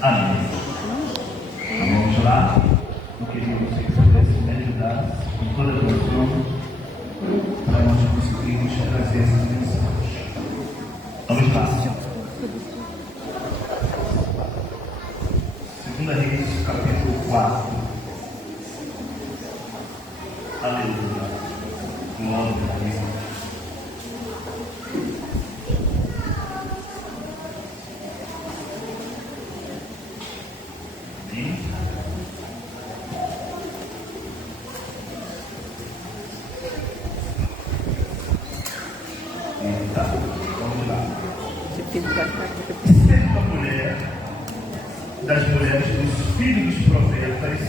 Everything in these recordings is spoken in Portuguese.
Amém. Então, vamos lá. Eu queria que você pudesse me ajudar com toda a oração para nós conseguirmos trazer essa mensagem. Vamos lá. 2 Reis, capítulo 4. Aleluia. Glória a Deus. Vamos lá. Certa mulher das mulheres dos filhos dos profetas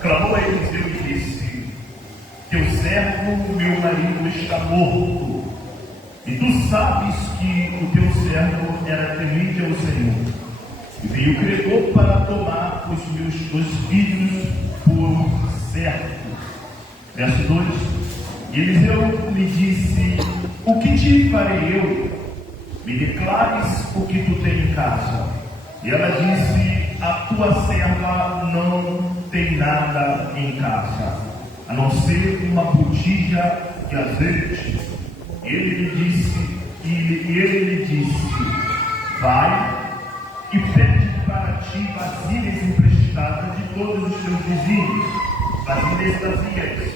clamou a Eliseu e disse: teu servo, meu marido, está morto, e tu sabes que o teu servo era temente ao Senhor. E veio o credor para tomar os meus 2 filhos por certo. Verso 2. E Eliseu lhe disse: o que te farei eu? Me declares o que tu tens em casa. E ela disse: a tua serva não tem nada em casa, a não ser uma botija de azeite. Ele lhe disse: vai e pede para ti vasilhas emprestadas de todos os teus vizinhos, vasilhas vazias,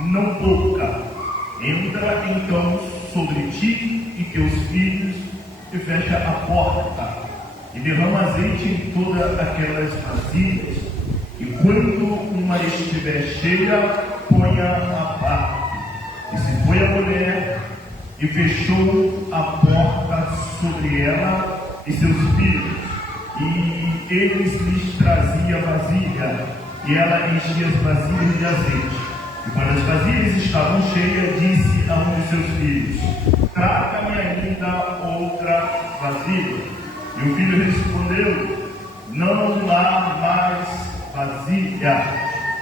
não pouca. Entra então sobre ti e teus filhos e fecha a porta e derrama azeite em todas aquelas vasilhas, e quando uma estiver cheia, ponha a parte. E se foi a mulher e fechou a porta sobre ela e seus filhos, e eles lhes trazia vasilha, e ela enchia as vasilhas de azeite. E quando as vasilhas estavam cheias, disse a um de seus filhos: traga-me ainda outra vasilha. E o filho respondeu: não há mais vasilha.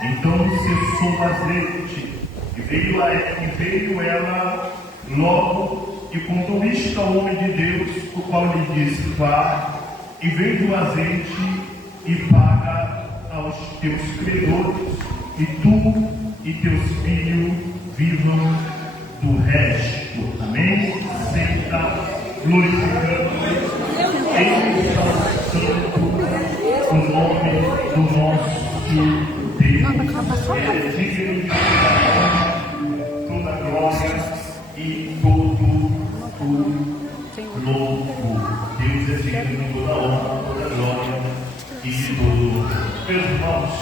Então cessou o azeite, e veio ela logo e contou isto ao homem de Deus, o qual lhe disse: vá e vende o azeite e paga aos teus credores, e tu e teus filhos vivam do resto. Amém? Senta, glorificando o nome do nosso Deus. Ele é digno de toda a glória e todo o louvor. Deus é digno de toda a honra, toda a glória e de todo o louvor. Meus irmãos,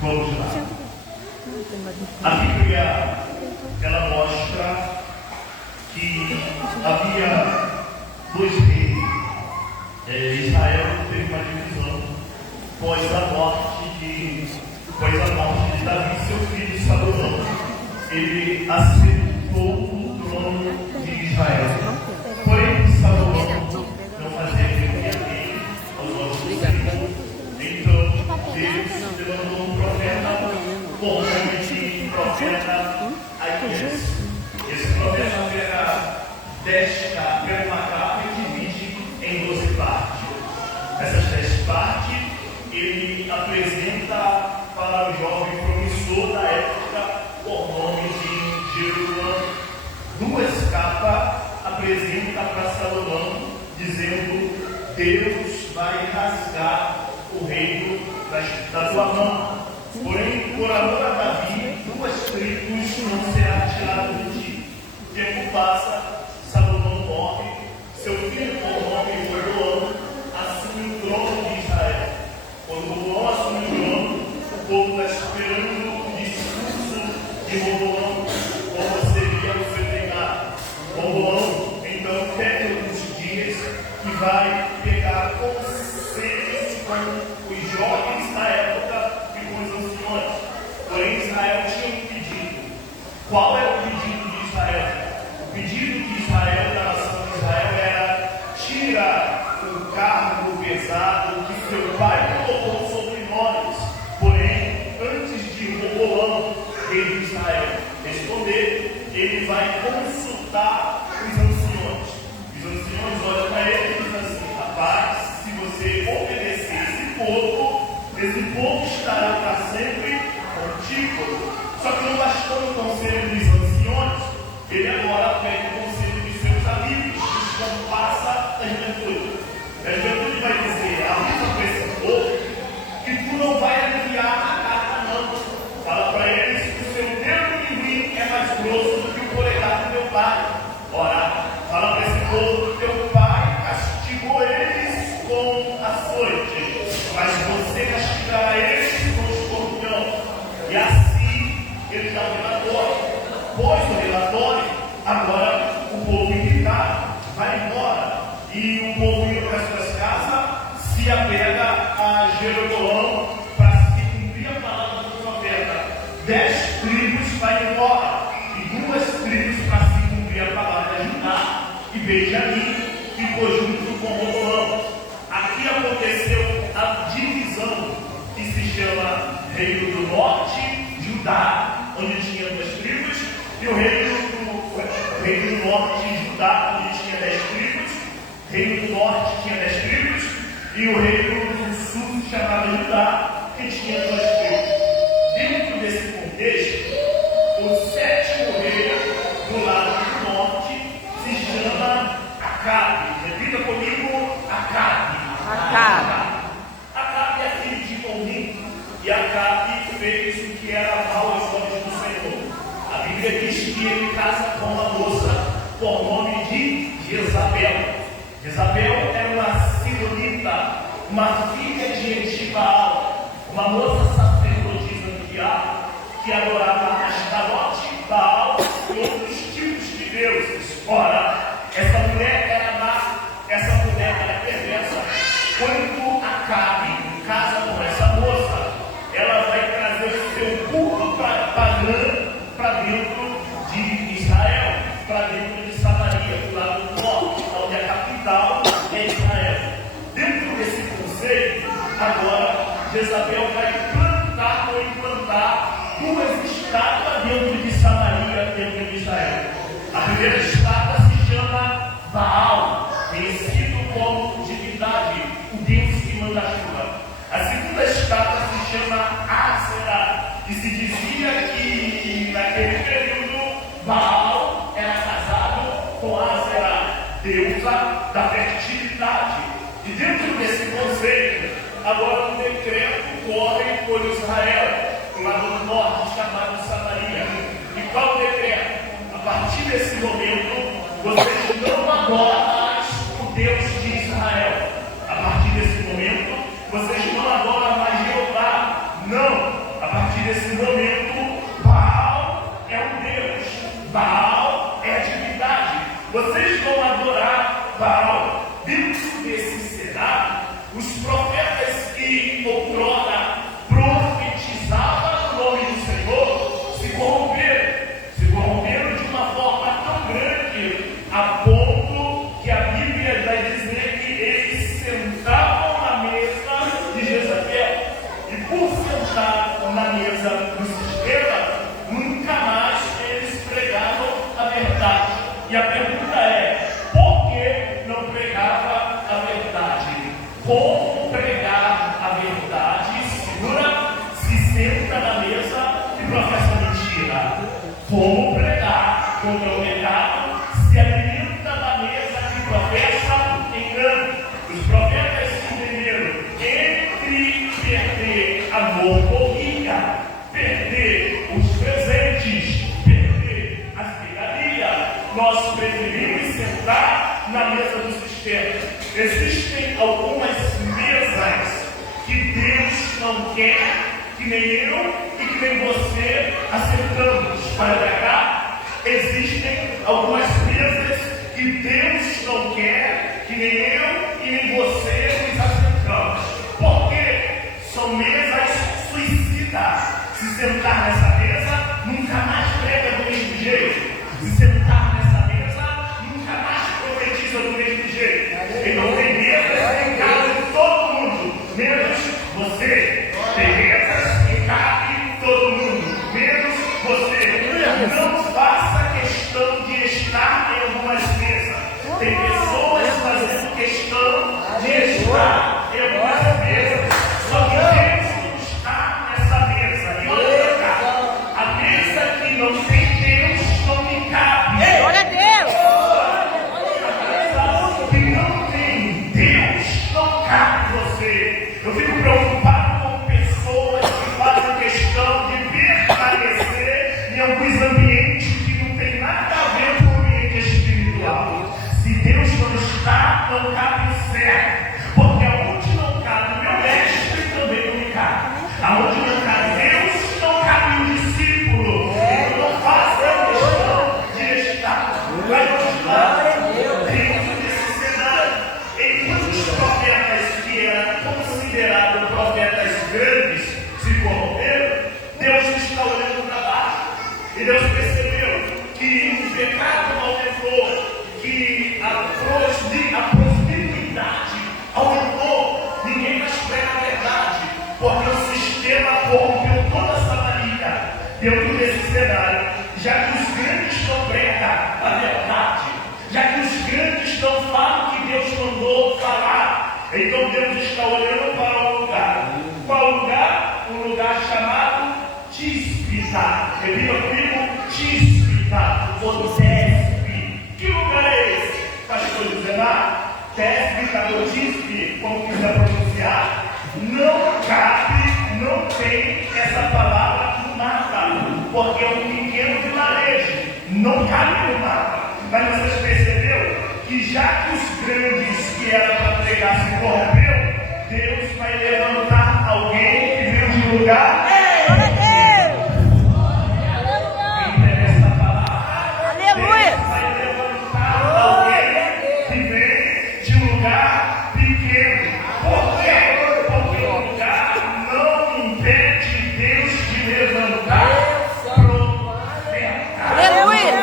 vamos lá. A Bíblia, ela mostra que havia 2 reis. Israel teve uma divisão após a morte de Davi, seu filho Salomão. Ele assentou o trono de Israel. Porém, Salomão não fazia bem aos olhos do Senhor. Então, Deus levantou um profeta, com profeta Aías. Esse profeta era uma capa que divide em 12 partes. Essas 10 partes ele apresenta para o jovem promissor da época por nome de Jeroboão. 2 capas apresenta para Salomão, dizendo: Deus vai rasgar o reino da tua mão. Porém, por amor a Davi, 2 tribos não será tirado de ti. O tempo passa, Salomão morre, seu filho por nome Roboão assume o trono de Israel. Quando Roboão assume o trono, o povo está esperando o discurso de Roboão, como seria o seu reinado. Roboão então pede alguns dias e vai pegar conselhos com os jovens da época. Porém, Israel tinha um pedido. Qual era o pedido de Israel? O pedido de Israel, da nação de Israel, era: tira o cargo pesado que seu pai colocou sobre nós. Porém, antes de Roboão, rei de Israel, responder, ele vai consultar os anciões. Os anciões olham para ele e dizem assim: rapaz, se você obedecer e o povo indo para as suas casas se apega a Jeroboão para se cumprir a palavra do profeta. 10 tribos vai embora e 2 tribos para se cumprir a palavra de Judá e Benjamim ficou junto com Roboão. Aqui aconteceu a divisão que se chama Reino do Norte, Judá, onde tinha 2 tribos, e o Reino do Norte, Judá, onde tinha 10 tribos. Reino do Norte tinha 10 tribos, e o Reino do Sul se chamava Judá, que tinha 2 tribos. Dentro desse contexto, o 7º rei do lado do norte se chama Acabe. Repita comigo, Acabe. Acabe é filho de Omri, e Acabe fez o que era mal aos olhos do Senhor. A Bíblia diz que ele casa com uma moça com o nome de Jezabel. Jezabel era uma sidonita, uma filha de Etibaal, uma moça sacerdotisa do diabo, que adorava Astarote, Baal e outros tipos de deuses. Ora, essa mulher era má, essa mulher era perversa. Quando Acabe casa com essa moça, ela vai trazer o seu culto pagã para dentro de Israel, para dentro de Samaria, do lado do norte, onde a capital é Israel. Dentro desse conceito, agora Jezabel vai plantar ou implantar 2 estátuas dentro de Samaria, dentro de Israel. A primeira estátua se chama Baal, conhecido como divindade, o Deus que manda a chuva. A segunda estátua se chama Ásera, e se dizia que naquele período Baal era casado com Ásera, deusa da fertilidade. E dentro desse conceito, agora um decreto corre por Israel, do lado do norte, chamado Samaria. E qual o decreto? A partir desse momento, vocês não adoram mais o Deus de Israel. A partir desse momento, vocês não adoram mais Jeová. Não. A partir desse momento, Baal é um Deus. Baal é a divindade. Vocês vão adorar Baal. Dentro desse cenário, os profetas que outrora profetizavam no nome do Senhor se corromperam de uma forma tão grande, a ponto que a Bíblia vai dizer que eles sentavam na mesa de Jezabel, e por sentar na mesa do sistema, nunca mais eles pregavam a verdade. E a pergunta é: por que não pregava a verdade? Como pregar a verdade? Segura, se senta na mesa e professa mentira. Como pregar contra o pecado? Se alimenta da mesa que professa engano. Os profetas entenderam: entre perder amor por rica, perder os presentes, perder as regalias, nós preferimos sentar na mesa do sistema. Existem algumas mesas que Deus não quer, que nem eu e que nem você acertamos. Para cá, existem algumas mesas que Deus não quer, que nem eu e nem você nos acertamos. Por quê? São mesas suicidas. Se sentar nessa mesa, nunca mais prega do mesmo jeito. Se sentar nessa mesa, nunca mais profetiza do mesmo jeito. E não tem mesas em casa de todo mundo, menos você. Tem mesas em casa de todo mundo, menos você. Não faça questão de estar em algumas mesas. Tem pessoas fazendo questão de Então Deus está olhando para um lugar. Qual lugar? Um lugar chamado Tíspita. Repita comigo, Tíspita, ou Tespe. Que lugar é esse? Pastor José Mar? Tíspita ou Tispe, como quiser pronunciar, não cabe, não tem essa palavra no mapa, porque é um pequeno vilarejo, não cabe no mapa. Mas vocês perceberam que já que os grandes que eram para pregar se corrompeu, Deus vai levantar alguém que veio de lugar. Glória a Deus! Quem pega essa palavra? Aleluia! Deus vai levantar alguém que vem de lugar pequeno. Por quê? Porque o lugar não impede Deus de levantar profeta. Aleluia!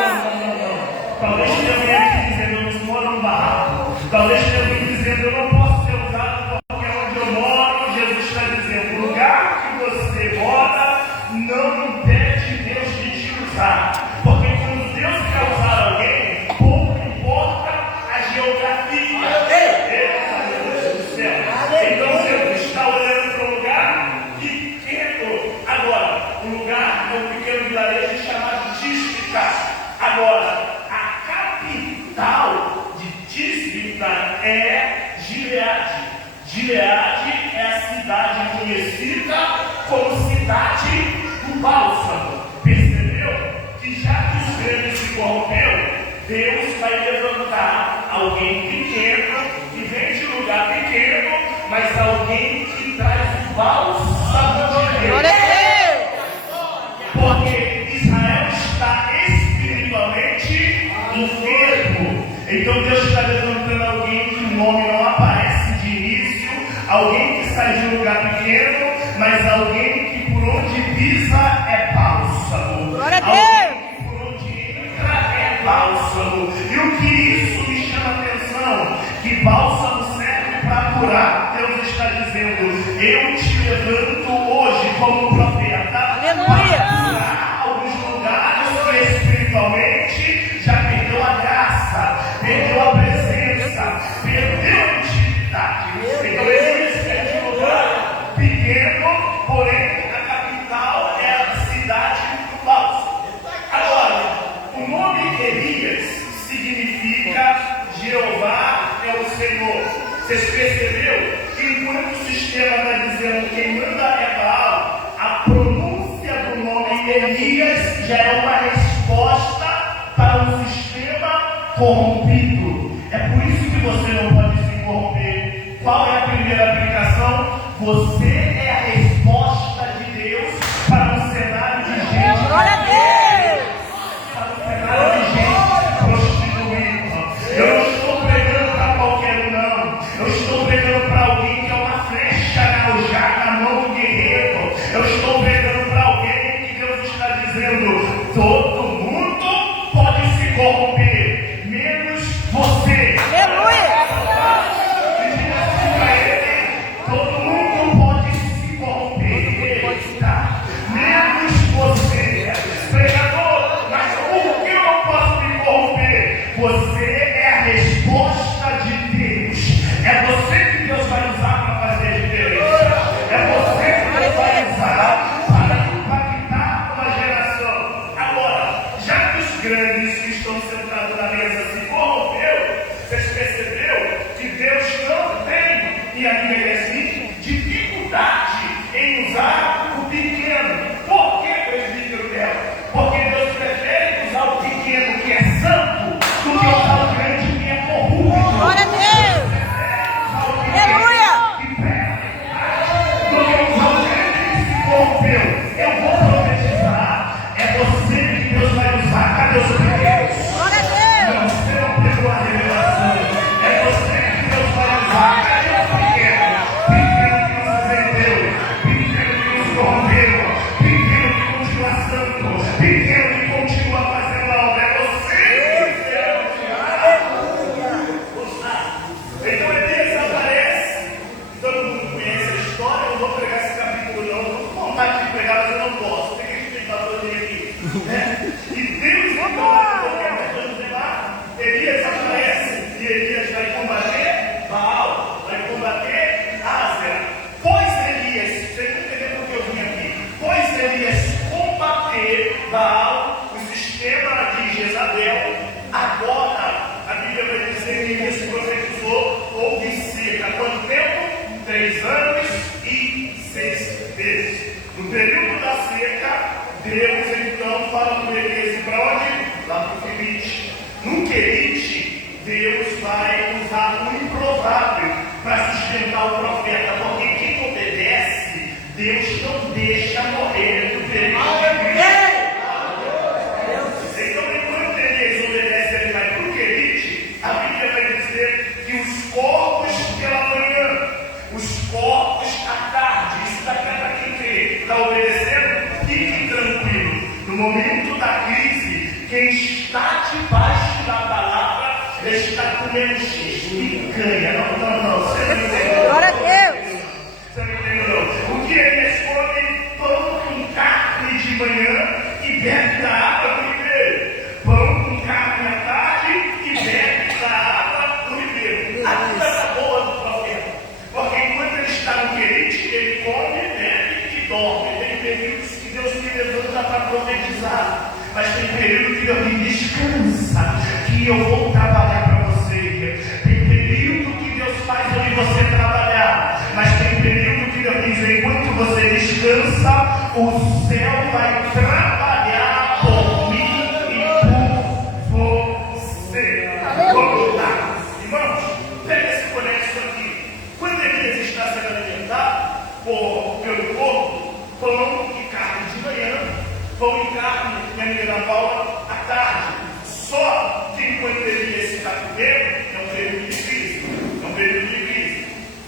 Talvez tenha alguém aqui dizendo: eu não moro num barraco. Talvez tenha alguém dizendo: eu não posso ser usado porque é onde eu moro. Jesus está dizendo: o lugar que você mora não impede Deus de te usar. Porque quando Deus quer usar alguém, pouco importa a geografia. Meu Deus do céu. Então Deus está olhando para um lugar pequeno. Agora, o lugar é um pequeno vilarejo chamado Tíspita. Agora, a capital de Tíspita é Gileade. Gileade é a cidade conhecida como cidade do bálsamo. Percebeu? Que já que os grandes se corrompeu, Deus vai levantar alguém pequeno, que vem de lugar pequeno, mas alguém que traz o bálsamo de Deus. Glória a Deus! Porque Israel está espiritualmente enfermo. Então Deus está levantando alguém que o nome não aparece de início, alguém que sai de um lugar pequeno, mas alguém que por onde pisa é bálsamo. Glória a Deus! Alguém que por onde entra é bálsamo. E o que isso me chama a atenção? Que bálsamo serve para curar. Deus está dizendo: eu te levanto hoje como profeta. Aleluia! Para curar alguns lugares que espiritualmente já perdeu a graça, perdeu a presença, perdeu a intimidade. Então Elias é de um lugar pequeno, porém a capital é a cidade do bálsamo. Agora, o nome Elias significa Jeová é o Senhor. Vocês perceberam que enquanto o sistema está dizendo quem manda é Baal, a pronúncia do nome Elias já é uma resposta para um sistema corrompido. É por isso que você não pode se corromper. Qual é a primeira aplicação? Você é a resposta de Deus para um cenário de gente. Glória a Deus! Para um cenário de gente prostituída. Eu não estou pregando para qualquer um, não. Eu estou pregando para alguém que é uma flecha na mão do guerreiro. Eu estou pregando para alguém que Deus está dizendo: todo mundo pode se corromper, menos você. Aleluia! E diga assim para ele: todo mundo pode provável para sustentar o profeta, porque quem obedece, Deus não deixa morrer no período de Cristo. Então, enquanto ele desobedece, ele vai para o Querite, a Bíblia vai dizer que os corpos pela manhã, os corpos à tarde, isso daqui é para quem está obedecendo, fique tranquilo. No momento da crise, quem está debaixo da palavra está comendo picanha. Não, você não entendeu. Glória a Deus. Você não entendeu, não. O que eles comem pão com carne de manhã e bebe da água do ribeiro. Pão com carne à tarde e bebe da água do ribeiro. A vida está boa do profeta. Porque enquanto ele está no Querite, ele come, bebe e dorme. Tem períodos que Deus me levanta para profetizar. Mas tem período que Deus me descansa, que eu vou trabalhar para você. Tem período que Deus faz onde você trabalhar. Mas tem período que Deus diz, enquanto você descansa, o céu vai trabalhar por mim e por você. Vamos lá. Irmãos, pega esse conexo aqui. Quando a igreja está sendo alimentada pelo corpo, pão e carne de manhã, pão e carne, minha menina Paula, à tarde. Só que enquanto Elias está comendo, é um período de crise. É um período de crise.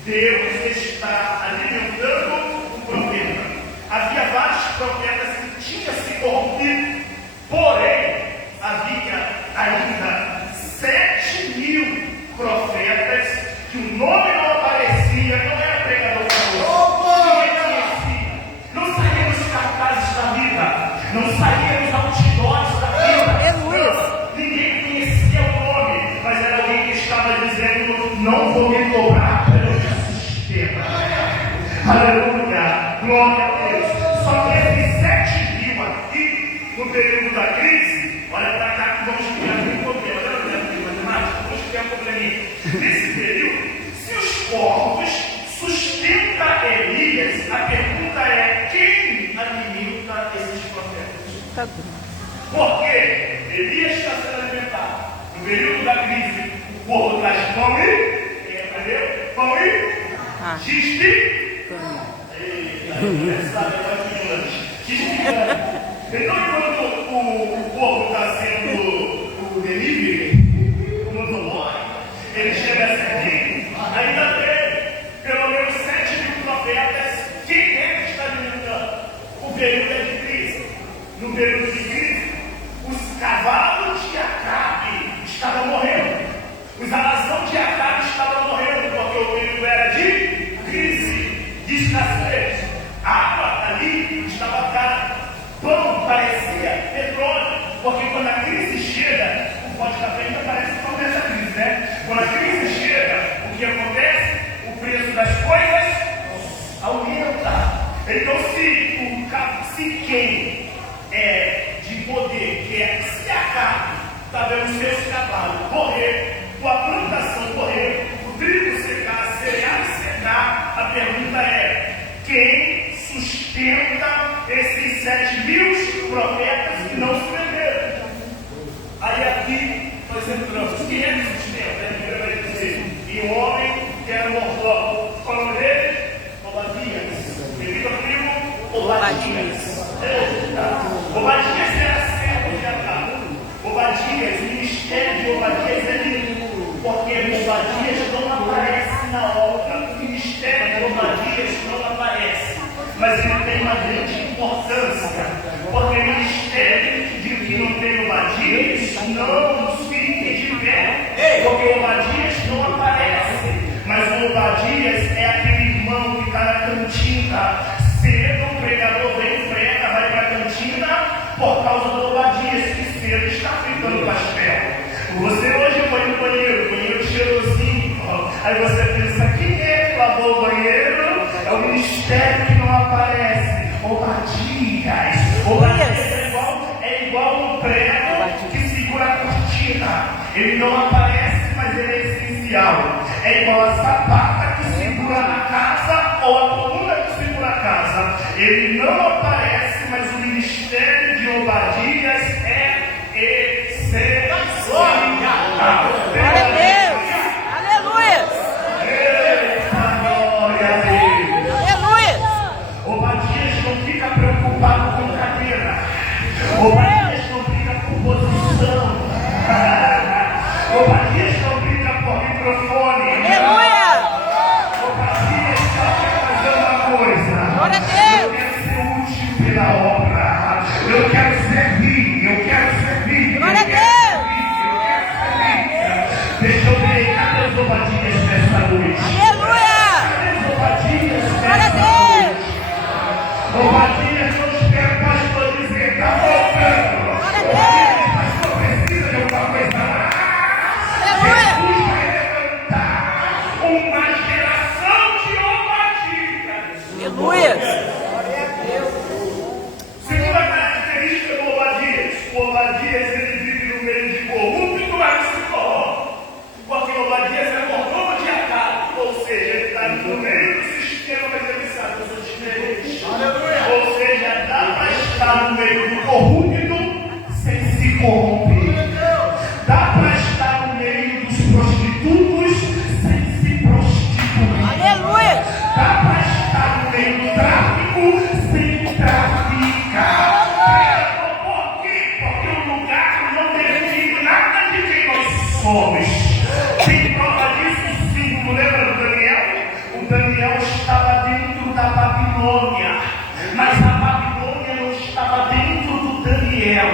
Deus está alimentando o profeta. Havia vários profetas que tinham se corrompido, porém, havia ainda 7.000 profetas que o nome não aparecia, não era pregador famoso, ninguém conhecia. Não saía nos cartazes da vida, não saía nos outdoors da vida. Ninguém conhecia o nome, mas era alguém que estava dizendo: não vou me cobrar pelo sistema. Aleluia, glória a Deus. Só que esses 7.000 aqui, no período da crise, olha para cá que vamos criar um problema. Vamos criar um probleminha. Nesse período, se os corpos sustentam Elias, a pergunta é: quem alimenta esses profetas? Porque Elias está sendo alimentado. No período da crise, o povo traz pão e, quem aprendeu? Pão e xiste. Então, enquanto o povo está sendo o delivery, o motoboy, ele chega a ser ainda tem pelo menos 7.000 profetas. Quem é que está alimentando? O período é de crise. No período de crise, os cavalos de Acabe estavam morrendo. Os alazão de Acabe estavam morrendo, porque o período era de crise, de escassez. Água ali estava cara. Pão parecia petróleo, porque quando a crise chega, o pó de café ainda parece que começa a crise, né? Quando a crise chega, o que acontece? O preço das coisas aumenta. Então, se quem é de poder, que é se Acabe, está vendo seus cavalos correr, tua plantação correr, o trigo secar, a cereal secar, a pergunta é: quem sustenta esses 7.000 profetas que não se venderam? Aí aqui nós entramos. Quem é que sustenta? A Bíblia vai dizer: e o homem que era mordomo, qual é o nome dele? Obadias. Devido ao primo, Obadias. Obadias era servo de Acabe. Obadias, o ministério de Obadias é lindo, porque Obadias não aparece na obra. O ministério de Obadias não aparece, mas ele tem uma grande importância, porque o ministério de que não tem Obadias não fique de pé, porque Obadias não aparece, mas o Obadias é aquele irmão que está na cantina. Cedo o pregador vem, prega, vai para a cantina por causa do Obadias, que cedo está fritando pastel. Você hoje foi no banheiro cheirosinho, aí você pensa: quem é que lavou o banheiro? É o ministério que não aparece. Obadias é igual um prego que segura a cortina. Ele não aparece, mas ele é essencial. É igual a sapata que segura na casa, ou a coluna que segura a casa. Ele não aparece, mas o ministério de Obadias é essencial. Glória a Deus. Aleluia. noite. Aleluia! Obadias Glória a nessa Deus! noite. Obadias, eu espero, pastor, dizer, está voltando. Glória a Deus! Pastor, precisa de alguma coisa lá. Aleluia! Jesus vai levantar uma geração de Obadias. Aleluia! Segunda característica do Obadias. O Obadias, ele vive no meio de corrupto, mas não se corrompe. Porque o Obadias é mordomo de Acabe. Ou seja, ele está no meio do sistema, mas ele sabe que eu sou diferente. Ou seja, dá para estar no meio do corrupto sem se corromper. Dá para estar no meio dos prostitutos sem se prostituir. Aleluia! Dá para estar no meio do tráfico sem traficar. Por quê? Porque o lugar não define nada de quem nós somos. Tem prova disso, sim. Lembra do Daniel? O Daniel estava dentro da Babilônia, mas a Babilônia não estava dentro do Daniel.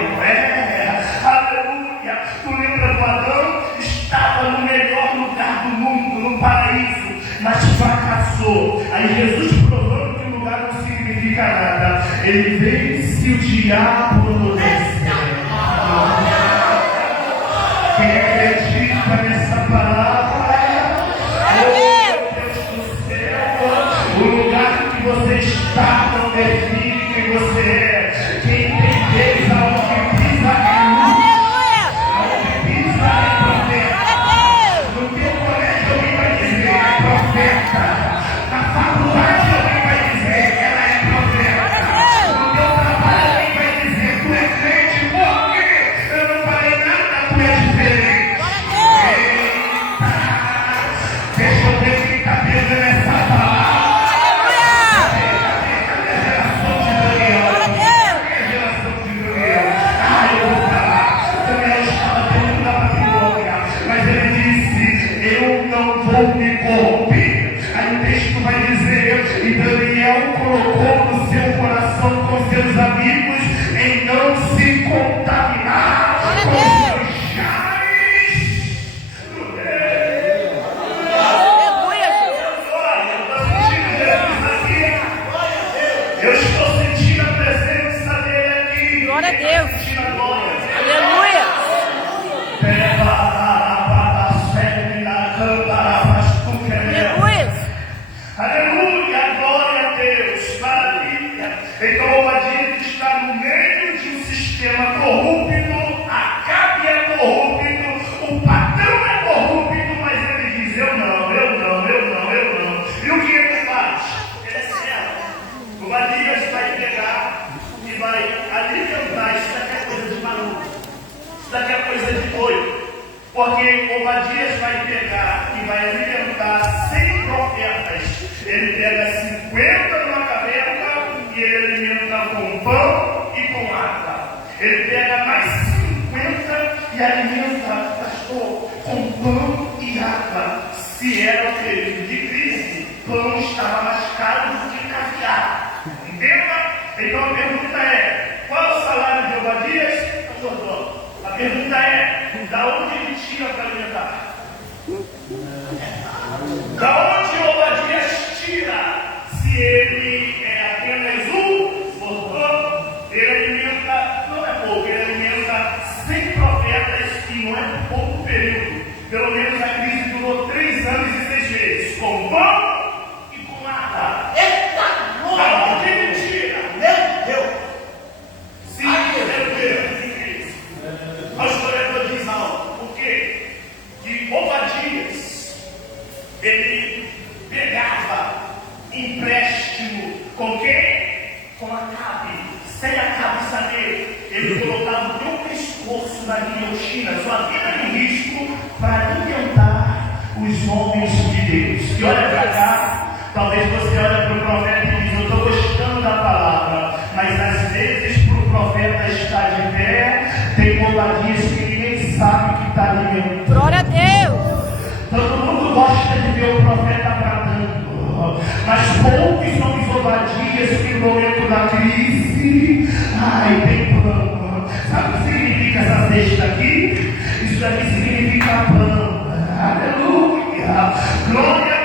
Aleluia. Tu lembra do Adão? Estava no melhor lugar do mundo, no paraíso, mas fracassou. Aí Jesus, provando que o lugar não significa nada, ele vence o diabo no deserto. Quem acredita nessa palavra? O lugar que você está não define quem você é. Quem tem Deus aonde pisa é luz. Aonde pisa é profeta. No teu colégio alguém vai dizer é profeta. Na faculdade alguém vai dizer ela é profeta. No teu trabalho alguém vai dizer tu é crente. Por quê? Eu não falei nada, tu é diferente. Deixa eu ver quem está pegando essa palavra. Aí o texto vai dizer, e Daniel colocou no seu coração com seus amigos em não se contaminar com os manjares do rei. Eu estou sentindo a presença dele aqui. Glória a Deus! Sentindo a glória. Aleluia! Aleluia! Aleluia, glória a Deus, maravilha. Então Obadias está no meio de um sistema corrupto, Acabe é corrupto, o patrão é corrupto, mas ele diz, eu não. E o que ele faz? Ele é servo. Obadias vai pegar e vai alimentar, isso daqui é coisa de maluco, isso daqui é coisa de doido. Porque Obadias vai pegar e vai alimentar 100 profetas. Ele pega 50 numa caverna e ele alimenta com pão e com água. Ele pega mais 50 e alimenta, pastor, com pão e água. Se era o período de crise, pão estava mais caro do que caviar. Entenda? Então a pergunta é, qual é o salário de Obadias? A pergunta é, da onde ele tira para alimentar? Da onde Obadias tira? Se ele é apenas um mordomo, ele alimenta, não é pouco, ele alimenta 100 profetas e não é por pouco período. Pelo menos a crise durou 3 anos e 6 meses, com pão e com água. Da onde ele tira? Meu Deus! Sim, meu Deus! O historiador diz algo. Por quê? Que Obadias, ele pegava empréstimo com quem? Com Acabe. Sem Acabe saber, ele colocava o teu pescoço na guilhotina, sua vida em risco, para alimentar os homens de Deus. E olha para cá, talvez você olhe para o profeta e diz, eu estou gostando da palavra, mas às vezes para o profeta estar de pé, tem Obadias que ninguém sabe que está alimentando. Glória a Deus! Todo mundo gosta de ver o profeta bradando, mas poucos são os Obadias que no momento da crise, tem plano. Sabe o que significa essa cesta aqui? Isso aqui significa plano. Aleluia! Glória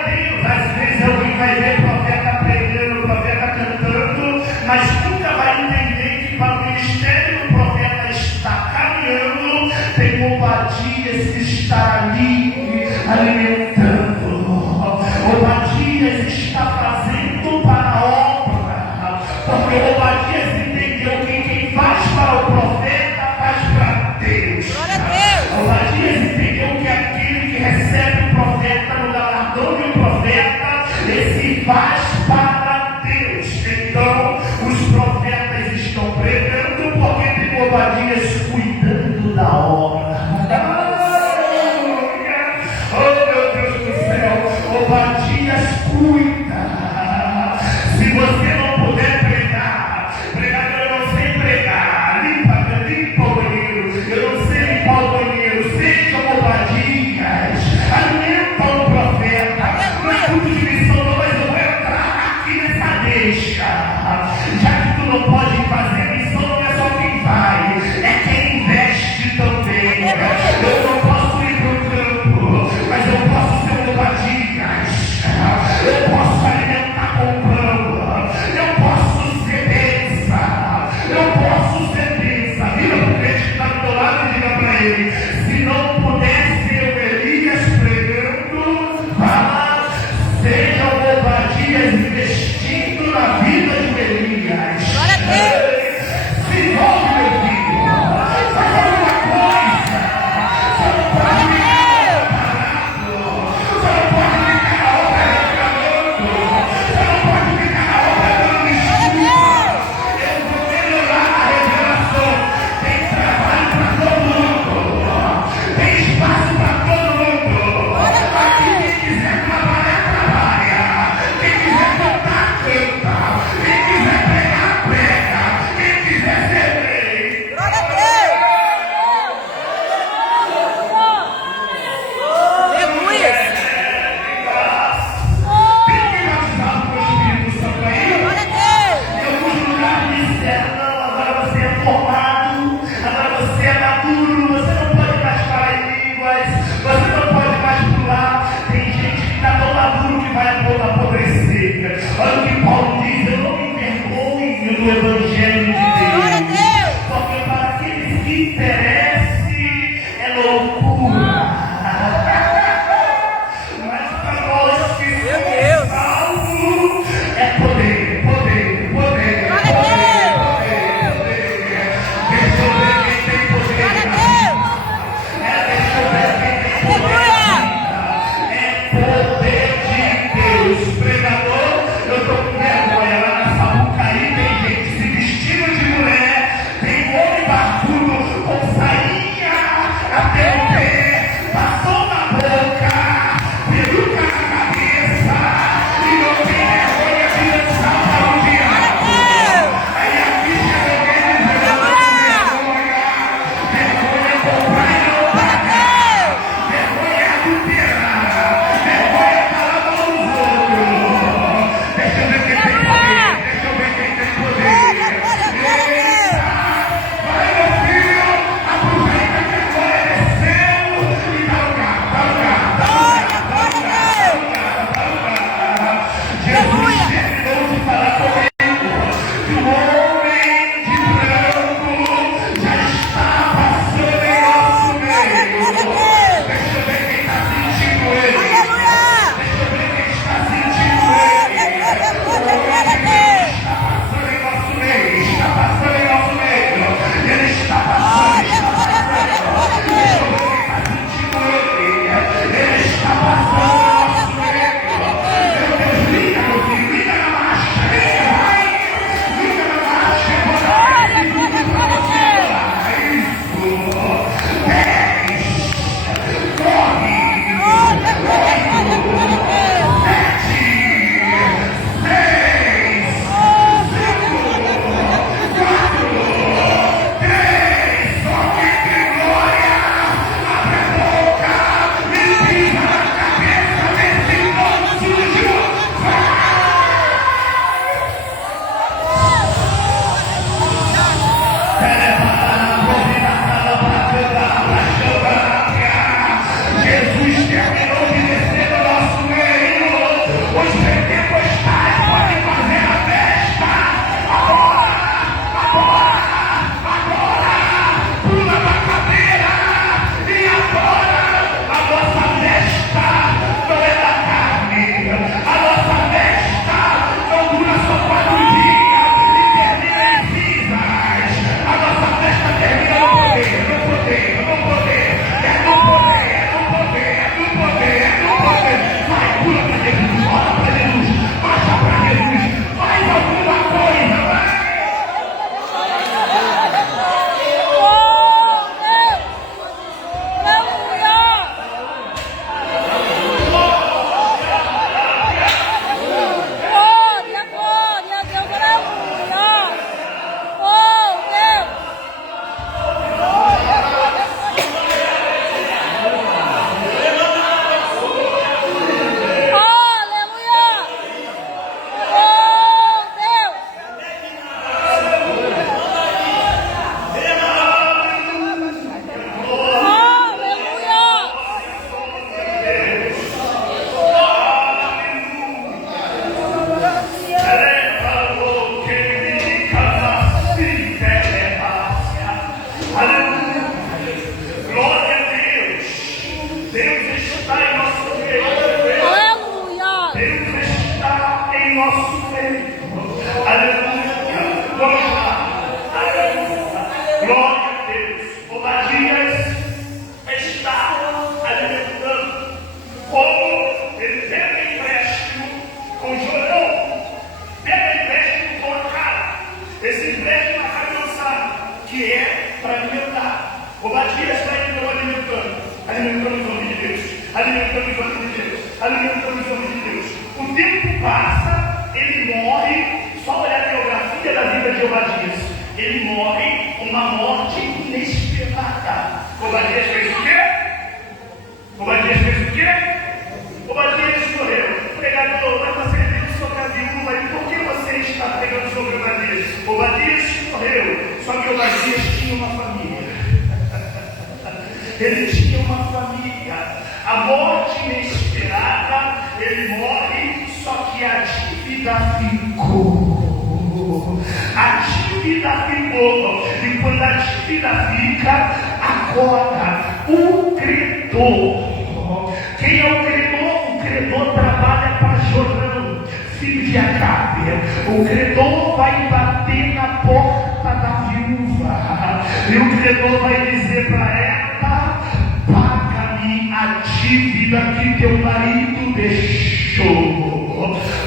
está fazendo para a obra. Porque Obadias entendeu que quem faz para o profeta faz para Deus. Glória a Deus. Obadias entendeu que aquele que recebe o profeta no galardão de um profeta, esse faz para Deus. Então, os profetas estão pregando porque tem Obadias cuidando da obra. Oh, meu Deus do céu, Obadias cuida. Se você não puder pregar, eu não sei pregar, limpa o banheiro, eu não sei limpar o banheiro, seja Obadias, alimenta o profeta. Não é culto de missão, não, mas eu vou entrar aqui nessa deixa. Já que tu não pode fazer missão, não é só quem vai, é quem investe também. Eu não posso ir para o campo, mas eu posso ser Obadias. Eu posso alimentar com pão, eu posso ser bênção, eu posso ser bênção. Vira para o crente que está do teu lado e diga para ele: se não puder ser o Elias pregando, fala, seja o Obadias investindo na vida de Elias. Glória a Deus. Se envolve, meu filho, faz alguma coisa. Você não pode ficar parado, você não pode ficar na obra reclamando, você não pode ficar na obra dando desculpa. Eu vou melhorar a revelação. Tem trabalho para todo mundo, tem espaço para todo mundo. Aqui quem quiser trabalhar, trabalha. Aleluia. Vamos lá. Aleluia. Glória a Deus. Obadias está alimentando. Como ele pega empréstimo com Jorão, pega empréstimo com a cara. Esse empréstimo a cara não sabe que é para alimentar. Obadias está então alimentando os homens de Deus, alimentando os homens de Deus, alimentando os homens de Deus. O tempo passa, ele morre. Só olhar a biografia da vida de Obadias. Ele morre uma morte inesperada. Obadias fez o quê? Obadias fez o quê? Obadias morreu. Pregador, mas você viu sobre a viúva, e por que você está pregando sobre Obadias? Obadias morreu, só que Obadias tinha uma família. Ele tinha uma família. A morte inesperada, ele morre, só que a dívida ficou. A dívida ficou. E quando a dívida fica, agora o credor. Quem é o credor? O credor trabalha para Jorão, filho de Acabe. O credor vai bater na porta da viúva. E o credor vai dizer para ela: paga-me a dívida que teu marido deixou.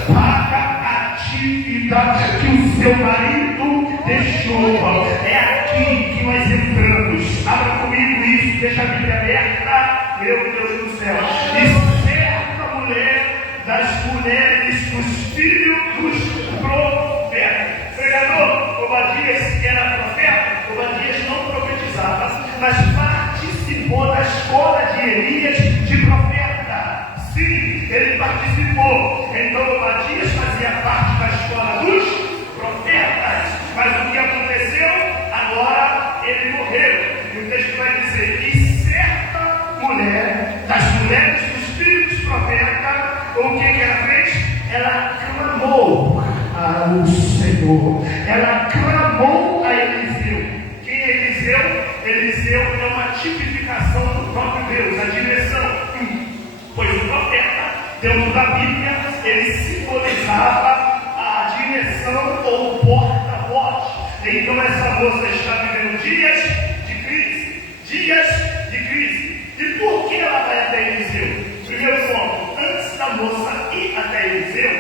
Paga a dívida que o seu marido deixou. É aqui que nós entramos. Abra comigo isso, deixa a Bíblia aberta. Meu Deus do céu. E certa mulher das mulheres dos filhos dos profetas. Pregador, Obadias era profeta? Obadias não profetizava, mas participou da escola de Elias de profeta. Sim, ele participou. Então Obadias fazia parte da escola dos profetas. Mas o que aconteceu? Agora ele morreu. E o texto vai dizer que certa mulher, das mulheres dos filhos dos profetas, o que ela fez? Ela clamou ao Senhor. Ela clamou a Eliseu. Quem é Eliseu? Eliseu é uma tipificação do próprio Deus, a direção. Pois o profeta, dentro da Bíblia, ele simbolizava a direção ou porta-voz. Então essa moça está vivendo dias de crise. Dias de crise. E por que ela vai até Eliseu? Primeiro ponto, antes da moça ir até Eliseu,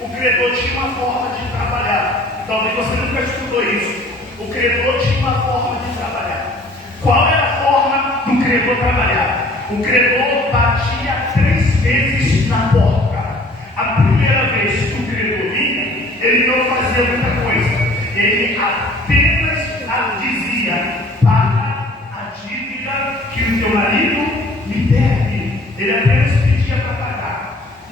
o credor tinha uma forma de trabalhar. Talvez você nunca estudou isso. O credor tinha uma forma de trabalhar. Qual era a forma do credor trabalhar? O credor batia 3 vezes na porta. A primeira vez que o credor vinha, ele não fazia muita coisa. Ele apenas dizia: paga a dívida que o teu marido me deve. Ele apenas pedia para pagar.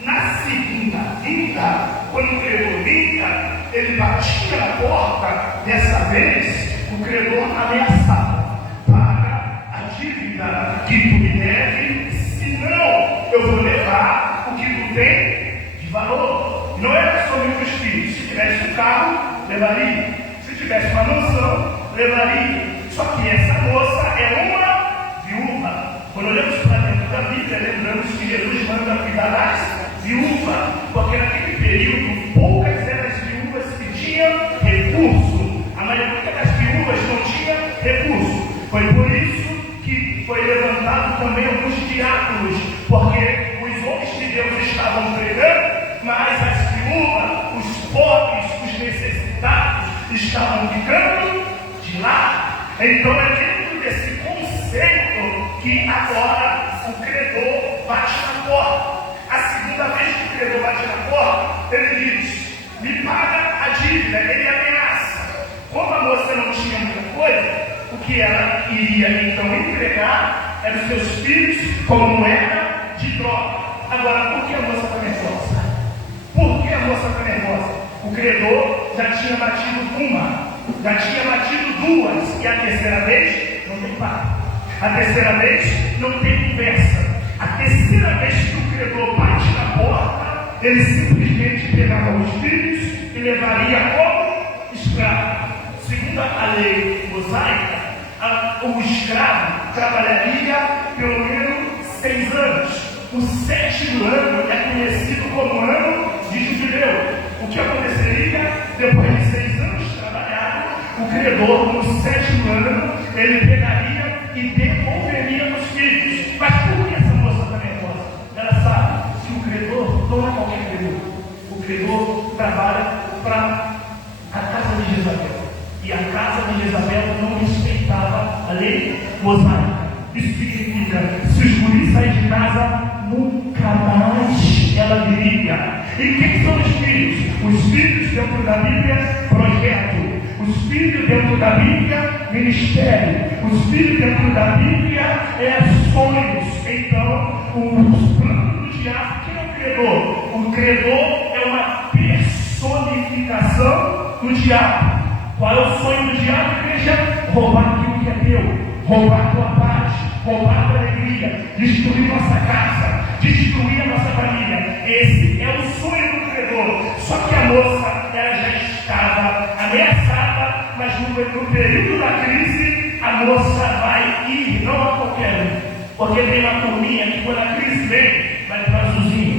Na segunda vinda, quando o credor vinha, ele batia na porta. Dessa vez, o credor ameaçava: paga a dívida que tu me deve, senão eu vou levar o que tu tem de valor. Não era somente os filhos. Se tivesse um carro, levaria. Se tivesse uma mansão, levaria. Só que essa moça é uma viúva. Quando olhamos para dentro da Bíblia, lembramos que Jesus manda cuidar das viúvas, porque naquele período poucas eram as viúvas que tinham recurso. A maioria das viúvas não tinha recurso. Foi por isso que foi levantado também alguns diáconos, porque os homens de Deus estavam pregando, mas as viúvas, os pobres, os necessitados estavam ficando de lado. Então é dentro desse conceito que agora o credor bate na porta. A segunda vez que o credor bate na porta, ele diz: me paga a dívida. Ele ameaça. Como a moça não tinha muita coisa, o que ela iria então entregar eram os seus filhos como moeda de troca. Agora, por que a moça está nervosa? Por que a moça está nervosa? O credor já tinha batido uma, já tinha batido duas, e a terceira vez não tem papo. A terceira vez não tem conversa. A terceira vez que o credor bate na porta, ele simplesmente pegava os filhos e levaria como escravo. Segundo a lei mosaica, o escravo trabalharia pelo menos 6 anos. O 7º ano é conhecido como ano de jubileu. O que aconteceria? depois de 6 anos trabalhado, o credor, no 7º ano, ele pegaria e devolveria os filhos. Mas por que essa moça também é moça? Ela sabe que o credor não é qualquer credor. O credor trabalha para a casa de Jezabel. E a casa de Jezabel não respeitava a lei mosaica. Isso significa, se os guris saírem de casa, nunca mais ela viria. E quem são os filhos? Os filhos dentro da Bíblia, projeto. Os filhos dentro da Bíblia, ministério. Os filhos dentro da Bíblia, sonhos. Então, os planos do diabo, quem é o credor? O credor é uma personificação do diabo. Qual é o sonho do diabo, igreja? Roubar aquilo que é teu, roubar a tua paz, roubar a tua alegria, destruir nossa casa, destruir a nossa família. Esse é o sonho do credor. Só que a moça, ela já estava ameaçada, mas no período da crise, a moça vai ir, não a qualquer um, porque tem uma turminha que quando a crise vem, vai para o azulzinho.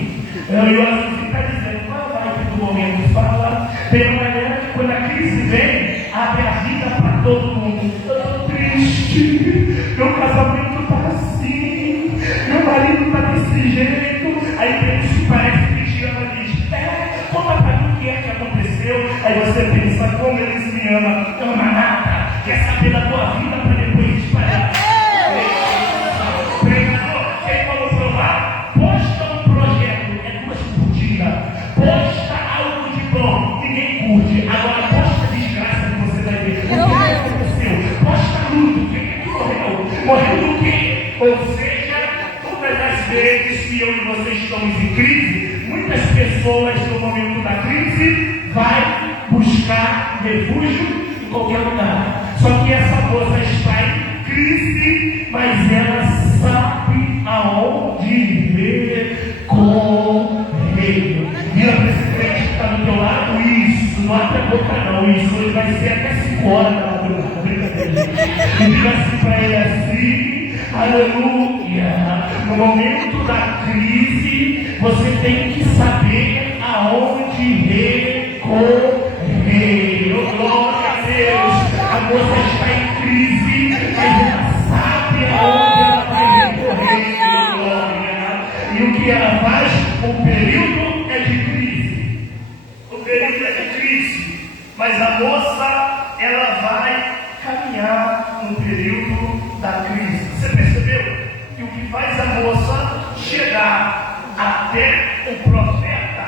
E o azulzinho está dizendo, vai do momento, fala. Tem uma galera que quando a crise vem, abre a vida para todo mundo. Eu estou triste, meu casamento está assim, meu marido está desse jeito. Aí Deus parece que te ama e diz, conta para mim o que é que aconteceu. Aí você pensa, como ele me ama, ama nada, quer saber da tua vida para depois espalhar. Pregador, quer como provar? Posta um projeto, é 2 por dia. Posta algo de bom, ninguém curte. Agora posta desgraça que você vai ver. O que aconteceu? Posta luto, quem é que morreu? Morreu do quê? Ou seja, todas as vezes que eu e você estamos em crise, muitas pessoas no momento da crise vai buscar refúgio em qualquer lugar. Só que essa moça está em crise, mas ela sabe aonde recorrer. Vira para esse crente que está do teu lado, isso, não abre a boca não, isso hoje vai ser até 5 horas da madrugada, brincadeira. E diga assim para ele assim, aleluia, no momento da crise, você tem que saber aonde recorrer. Oh, glória a Deus, a moça está em crise, mas ela sabe aonde ela vai recorrer. Glória. E o que ela faz? O período é de crise. O período é de crise. Mas a moça, ela vai caminhar no período da crise. Você percebeu que o que faz a moça chegar até o profeta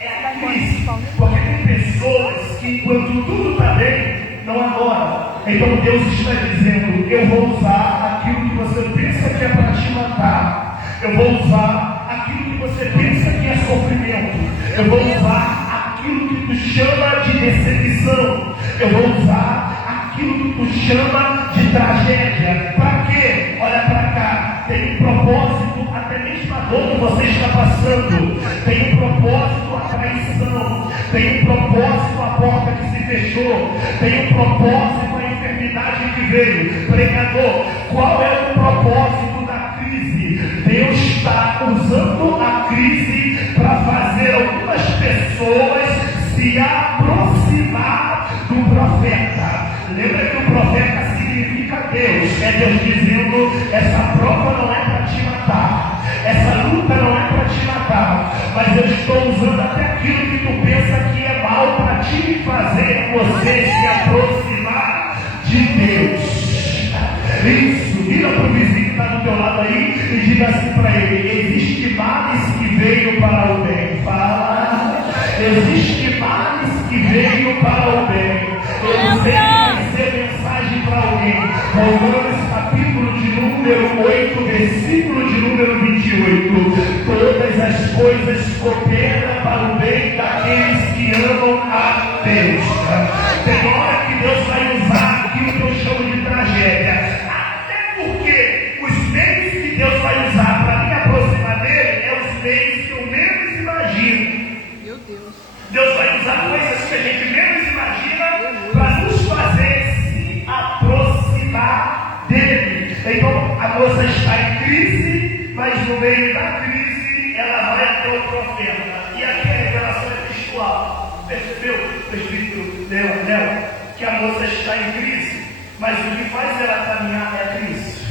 é a crise? Porque tem pessoas que, enquanto tudo está bem, não adoram. Então Deus está dizendo, eu vou usar aquilo que você pensa que é para te matar. Eu vou usar aquilo que você pensa que é sofrimento. Eu vou usar aquilo que tu chama de decepção. Eu vou usar aquilo que tu chama de tragédia. Para quê? Olha para cá. Tem um propósito, até mesmo a dor que você está passando. Tem um propósito a traição. Tem um propósito a porta que se fechou. Tem um propósito a enfermidade que veio. Pregador, qual é o propósito da crise? Deus está usando a crise para fazer algumas pessoas se aproximar do profeta. Lembra que o profeta significa Deus. É Deus dizendo, essa prova não é para te matar. Essa luta não é para te matar. Mas eu estou usando até aquilo que tu pensa que é mal para te fazer você se aproximar de Deus. Isso, vira para o vizinho que está do teu lado aí e diga assim para ele, existe males que veio para o bem. Fala, existe males que veio para o bem. Eu sei que vai ser mensagem para alguém. Romanos capítulo de número 8, versículo de número 28. Todas as coisas cooperam para o bem daqueles que amam a Deus. Tem hora que Deus vai usar aquilo que eu chamo de tragédia. Até porque os meios que Deus vai usar para me aproximar dele é os meios que eu menos imagino. Meu Deus. Deus vai usar coisas que a gente menos imagina para nos fazer se aproximar dele. Então a moça está em crise, mas no meio da crise ela vai até o profeta. E aqui a revelação é textual. Percebeu? presbítero Léo, que a moça está em crise, mas o que faz ela caminhar é a crise.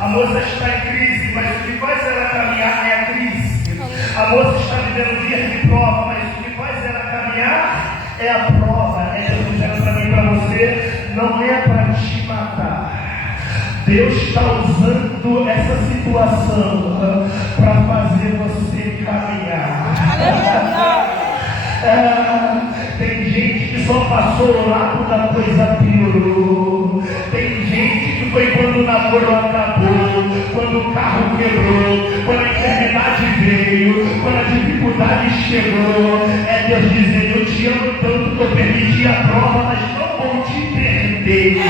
A moça está em crise, mas o que faz ela caminhar é a crise. A moça está vivendo dias de prova, mas o que faz ela caminhar é a prova. É Deus dizendo para mim e para você, não é para te matar. Deus está usando essa situação para fazer você caminhar. Tem gente que só passou o lado da coisa piorou. Tem gente que foi quando o namoro acabou, quando o carro quebrou, quando a enfermidade veio, quando a dificuldade chegou. É Deus dizendo, eu te amo tanto que eu permiti a prova, mas não vou te perder.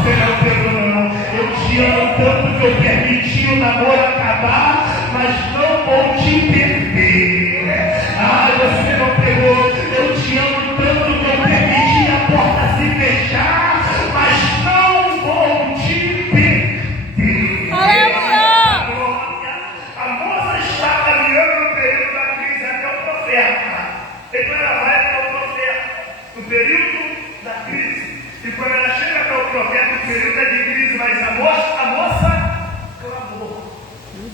Você não pegou não. Eu te amo tanto que eu permiti o namoro acabar, mas não vou te perder. Você não pegou. Eu te amo tanto que eu permiti a porta se fechar, mas não vou te perder. A moça está caminhando no período da crise até o profeta. Então ela vai até o profeta no período da crise. E quando ela chega até o profeta, o período é de crise, mas a moça clamou.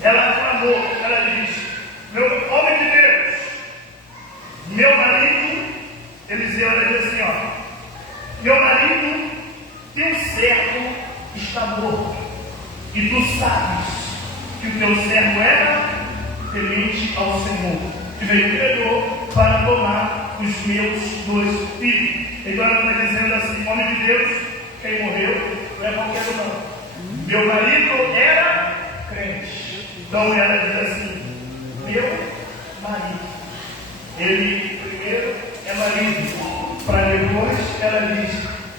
Ela clamou, ela diz, meu homem de Deus, meu marido, Eliseu, ela diz assim, meu marido, teu servo está morto, e tu sabes que o teu servo era temente ao Senhor, e veio credor para tomar os meus 2 filhos. Então ela está dizendo assim, homem de Deus, quem morreu não é qualquer um não. Meu marido era crente. Então ela diz assim, meu marido. Ele primeiro é marido, para depois ela diz,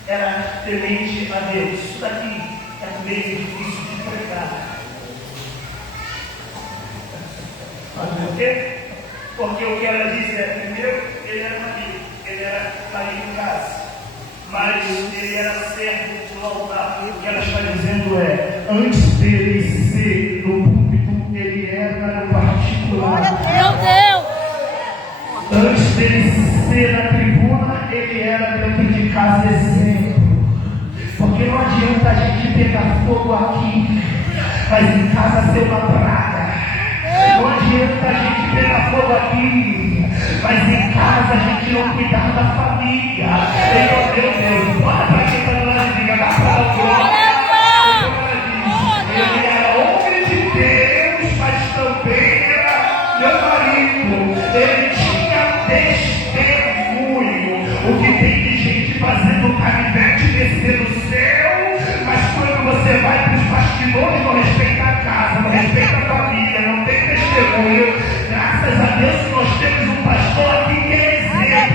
era temente a Deus. Isso daqui é meio difícil de pregar. Sabe por quê? Porque o que ela diz é, primeiro, ele era marido, ele era marido em casa, mas ele era servo do altar. O que ela está dizendo é, antes dele ser no púlpito, ele era no particular. Meu Deus! Antes dele ser na tribuna, ele era dentro de casa exemplo. Porque não adianta a gente pegar fogo aqui, mas em casa ser uma praga. Não adianta a gente pegar fogo aqui, mas em casa a gente não cuidar da família. Meu Deus, bora para quem está do lado de cá, dá para o glória. Ele era homem de Deus, mas também era meu marido. Ele tinha testemunho. O que tem de gente fazendo canivete descer do céu, mas quando você vai para os bastidores, não respeita a casa, não respeita a família, não tem testemunho. Graças a Deus que nós temos um pastor aqui que é exemplo.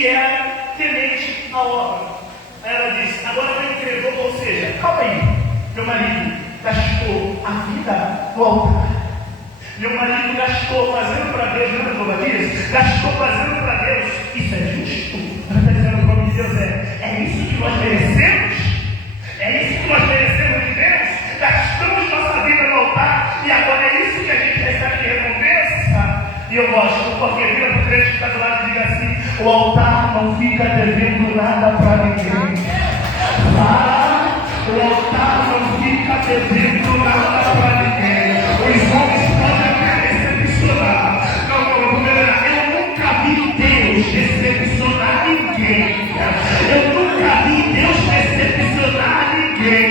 e era temente à obra. Aí ela disse, agora ela entregou, ou seja, calma aí, meu marido gastou a vida no altar. Meu marido gastou fazendo para Deus, lembra do Obadias? Gastou fazendo para Deus. Isso é justo? Ela está dizendo para mim, Deus, é isso que nós merecemos? É isso que nós merecemos de Deus? Gastamos nossa vida no altar e agora é isso que a gente recebe de recompensa? E eu gosto, porque vira para o crente que está do lado e diga assim, o altar não fica devendo nada para ninguém. O altar não fica devendo nada para ninguém. Os homens podem até decepcionar. Eu nunca vi Deus decepcionar ninguém. Eu nunca vi Deus decepcionar ninguém.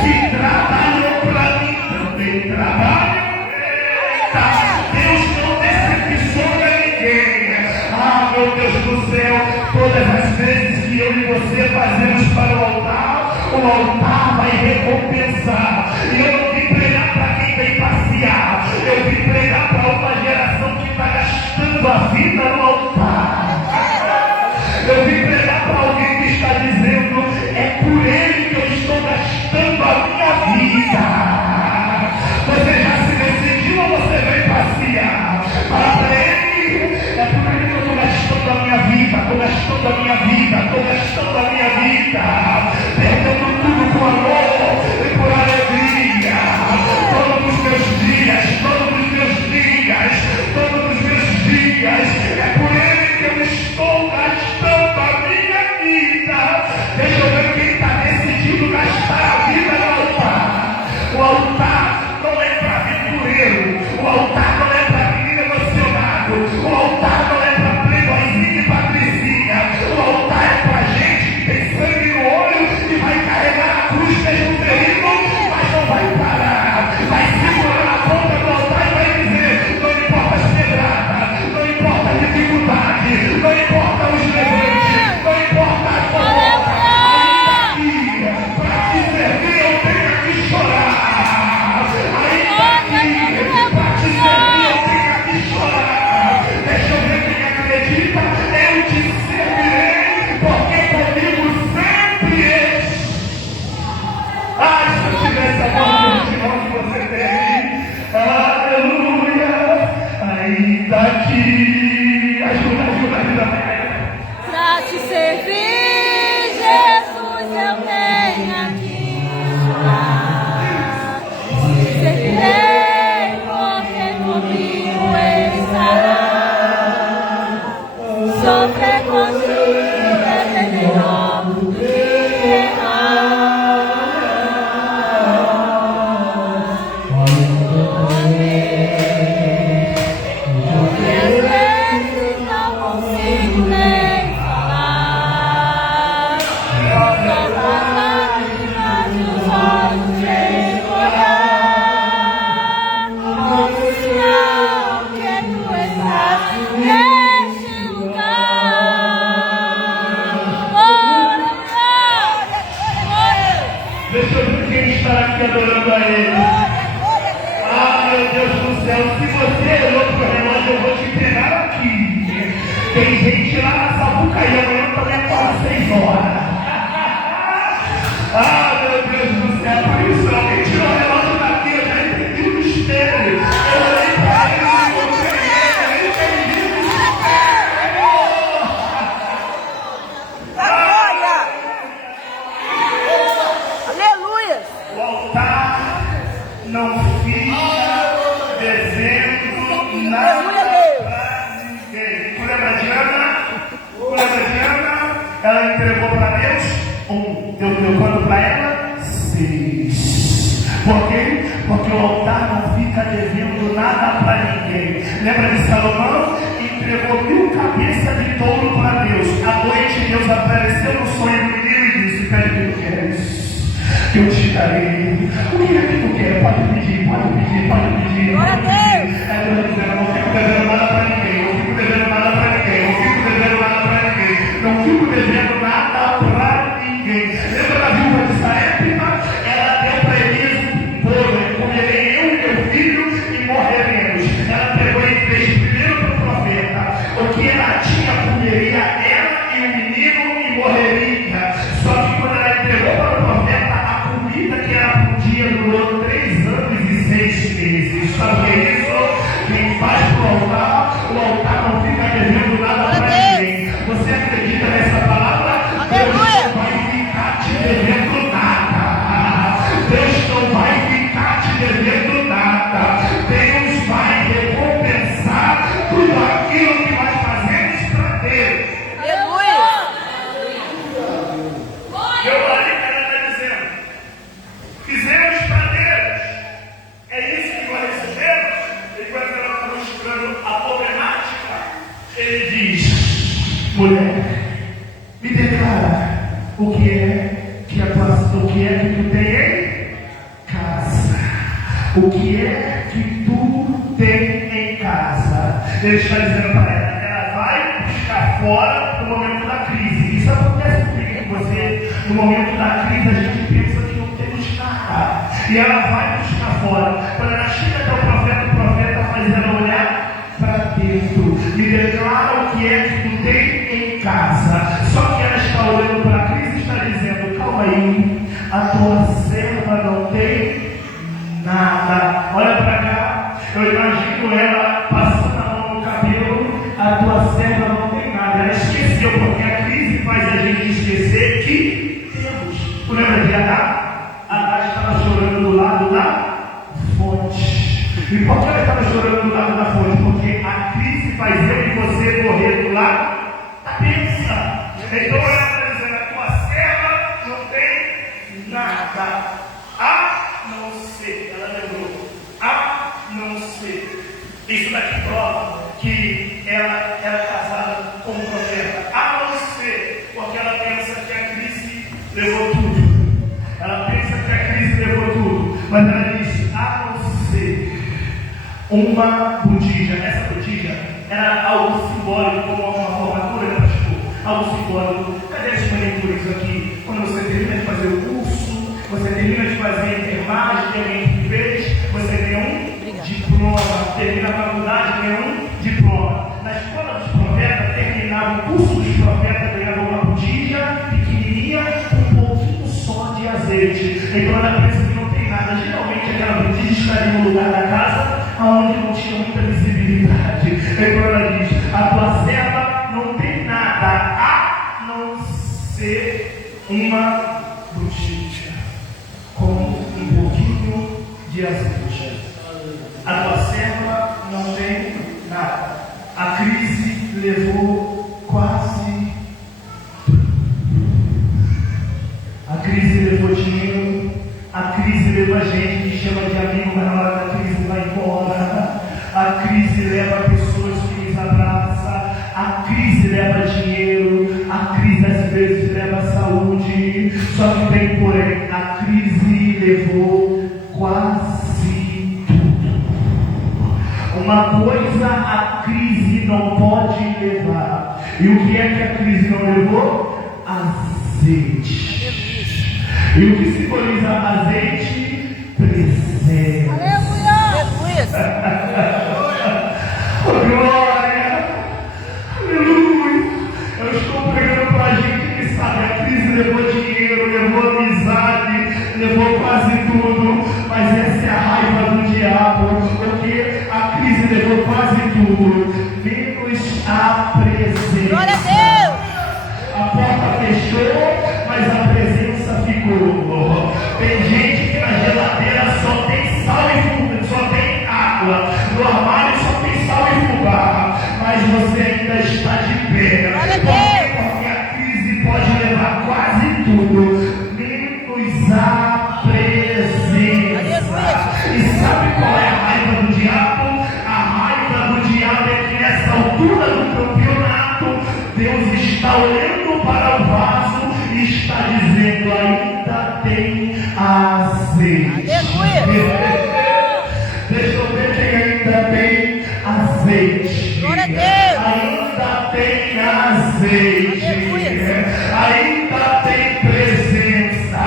Se trabalham para mim, também trabalham. Deus não decepciona ninguém. Ah, meu Deus do céu, todas as vezes que eu e você fazemos para o altar vai recompensar. E eu não vim pregar para quem vem passear. Eu vim pregar para uma geração que está gastando a vida no altar. Eu vim pregar para alguém que está dizendo, é por ele que eu estou gastando a minha vida. Você já se decidiu ou você vem passear? Para ele, é por ele que eu estou gastando a minha vida, estou gastando a minha vida, estou gastando a minha vida. Perdendo tudo com amor e por alegria. Todos os meus dias, todos os meus dias, todos os meus dias. É por ele que eu estou gastando a minha vida. Deixa eu ver quem está decidido gastar a vida no altar. O altar não é para aventureiro. O altar não é para menino emocionado. O altar não é para playboyzinho e patricinha. O altar é para gente que tem sangue no olho e vai carregar a cruz mesmo terrível, mas não vai parar. Vai segurar na ponta do altar e vai dizer, não importa as pedradas, não importa a dificuldade, não importa os levantes, não importa a fofoca. Para te servir eu tenho que chorar. Ainda aqui, para te servir eu tenho que chorar. Deixa eu ver quem acredita, eu te servirei, porque comigo sempre és. Ai, se eu tivesse a voz original que você tem, aleluia, ainda que ajuda. Pra te servir, Jesus, eu tenho que chorar. Servirei, porque comigo estará. Sofrer contigo é melhor do que errar. Porque às vezes não consigo nem falar. Só lágrimas nos olhos sem olhar. Como sinal que tu estás neste lugar. Deixa eu ver quem está aqui adorando a ele. Ah, meu Deus do céu, se você olhou para o relógio, eu vou te pegar aqui. Tem gente lá na Sapucaí, amanhã também é quase 6 horas. Ah, meu Deus do céu, por isso alguém tirou o relógio daqui, eu já entendi o mistério. Eu olhei para ele e eu entendi o mistério. Glória! Aleluia! O altar não fica devendo nada para ninguém. Tu lembra de Ana? Ela entregou para Deus 1. Deus deu quanto para ela? 6. Por quê? Porque o altar não fica devendo nada para ninguém. Lembra de Salomão? Entregou 1000 cabeças de touro para Deus. À noite Deus apareceu no sonho do menino e disse, pede o que tu queres. Eu te darei. O que é que tu quer? Pode pedir. Glória a Deus! Eu não fico devendo nada para ninguém. Não fico devendo nada para ninguém. Lembra da viúva de Sarepta? Ela deu para Elias um bolo. Comerei eu e meu filho e morreremos. Ela pegou e fez primeiro para o profeta. O que ela tinha, comeria ela a problemática, ele diz: mulher, me declara o que é que tu tem em casa. O que é que tu tem em casa? Ele está dizendo para ela vai buscar fora no momento da crise. Isso acontece comigo com você. No momento da crise, a gente pensa que não temos nada. E ela vai buscar fora. Quando ela chega até o profeta faz ela olhar para dentro e declara o que é que tu tem em casa. Só que ela está olhando para a crise e está dizendo: calma aí, a tua serva não tem nada. Olha para cá, eu imagino ela passando a mão no cabelo. A tua serva não tem nada. Ela esqueceu, porque a crise faz a gente esquecer que temos. Tu lembra de Adá? Adá estava chorando do lado da fonte. E por que ela estava chorando do lado da fonte? Porque a crise faz eu e você morrer do lado da bênção. Então ela está dizendo: a tua serva não tem nada. A não ser, ela lembrou, a não ser. Isso daqui prova que ela era casada com um profeta. A não ser, porque ela pensa que a crise levou tudo. Ela pensa que a crise levou tudo. Mas ela diz: a não ser uma botija. Essa botija era algo simbólico, como uma formatura, pastor. Algo simbólico. Cadê as manicures aqui? Quando você termina de fazer o curso, você termina de fazer a enfermagem, tem alguém que fez, você tem um diploma, termina a faculdade, tem um diploma. Na escola dos profetas, terminava o curso dos profetas, ganhava uma botija pequenininha, com um pouquinho só de azeite. Então ela pensa que não tem nada. Geralmente aquela botija estaria no lugar da casa onde não tinha muita visibilidade. Então ela diz: a tua serva não tem nada, a não ser uma botija com um pouquinho de azeite. A tua serva não tem nada. A crise levou quase tudo. A crise levou dinheiro. A crise leva a gente que chama de amigo, mas na hora da crise vai embora. A crise leva pessoas que nos abraçam. A crise leva dinheiro. A crise às vezes leva saúde. Só que tem porém, a crise levou quase tudo. Uma coisa a crise não pode levar. E o que é que a crise não levou? Azeite. E o que simboliza azeite? Presença. Aleluia! Glória! Aleluia! Eu estou pregando para a gente que sabe, a crise levou dinheiro, levou amizade, levou quase tudo, mas essa é a raiva do diabo, porque a crise levou quase tudo, menos a presença. Glória a Deus! A porta fechou, mas a presença ficou. Tem gente que na geladeira só tem sal e fubá, só tem água. No armário só tem sal e fubá, mas você ainda está de pé. Glória a Deus! Porque a crise pode levar quase tudo, menos a presença. E sabe qual é a raiva do diabo? A raiva do diabo é que nessa altura do campeonato, Deus está olhando para o vaso e está dizendo: ainda tem azeite. Deixa eu ver quem ainda tem azeite. Glória a Deus. Ainda tem azeite. Ainda tem presença.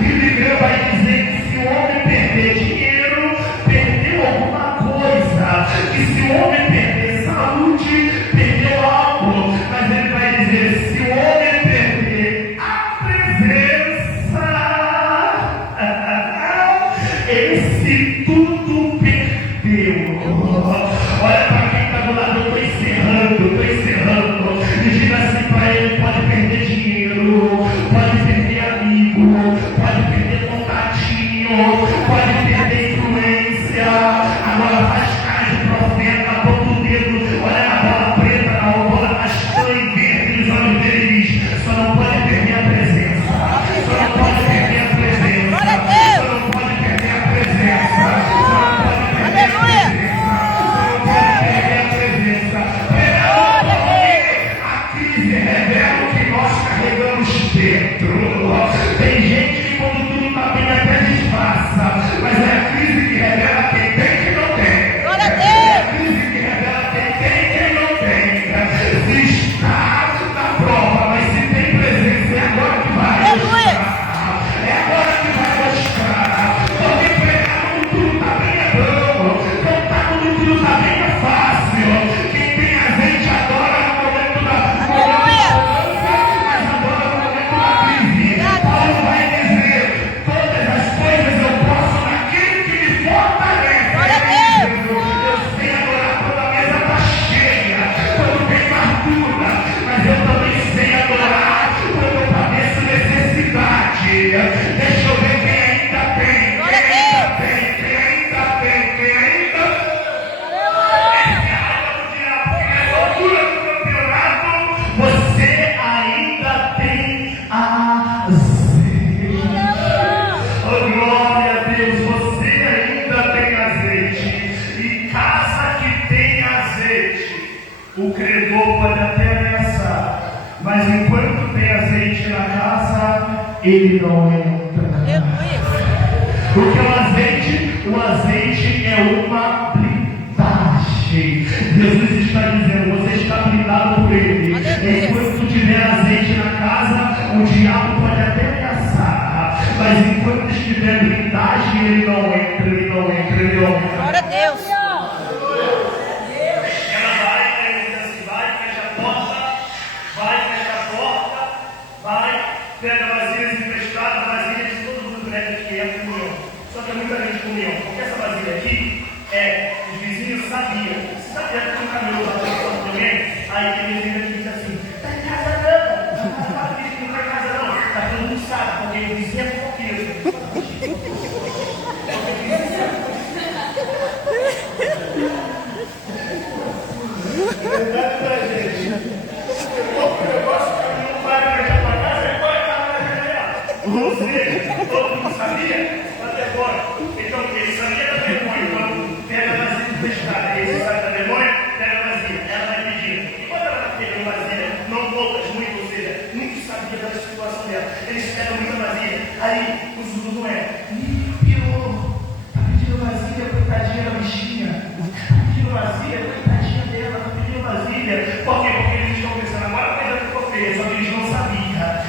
Bíblia vai dizer que se o homem perder dinheiro, perdeu alguma coisa. Que se o homem perder saúde, perdeu algo. Mas ele vai dizer: se o homem perder a presença, esse tudo perdeu. Olha para quem está do lado: eu estou encerrando. E diga assim para ele: pode perder dinheiro, pode perder amigo, pode perder contatinho, pode perder influência. Agora faz cara de profeta, aponta o dedo, olha na bola preta, na bola castanha e verde, nos olhos dele e diz: só não pode perder a presença. Só não pode perder a presença. Só não pode perder a presença. Só não pode perder a presença. Só não pode perder a presença. o credor pode até ameaçar, mas enquanto tem azeite na casa, ele não entra. Porque o azeite é uma blindagem. Jesus está dizendo, você está blindado por ele. Enquanto tiver azeite na casa, o diabo pode até ameaçar, mas enquanto estiver blindagem, ele não entra, ele não entra, ele não entra. Glória a Deus. Ela vai, ele diz assim, vai, fecha a porta, vai, pega vasilhas emprestadas, vasilhas de todo mundo que é comunhão. Só que é muita gente comunhão, porque essa vasilha aqui, os vizinhos sabiam. Você sabia que tinha um caminho lá para alguém? Aí tem vizinho que diz assim, tá em casa não, não tá em casa não, tá todo mundo sabe, porque o vizinho é fofoqueiro. Verdade pra gente. O negócio que não vai fechar pra casa é qual é a casa. Ou seja, todo mundo sabia até agora. Então, ele sabia da vergonha. Quando pega a vasilha emprestada, ele sai da vergonha, pega a vasilha. Ela vai pedir. E quando ela está pegando vasilha, não poucas, muito, ou seja, nunca sabia da situação dela. Eles pegam muita vasilha. Aí, o Zuzu não é. Pior. Tá pedindo vasilha, coitadinha da bichinha. Tá pedindo vasilha, coitadinha dela. Tá pedindo vasilha. Por quê? Porque eles estão pensando agora, coisa ficou feia. Só que eles não sabiam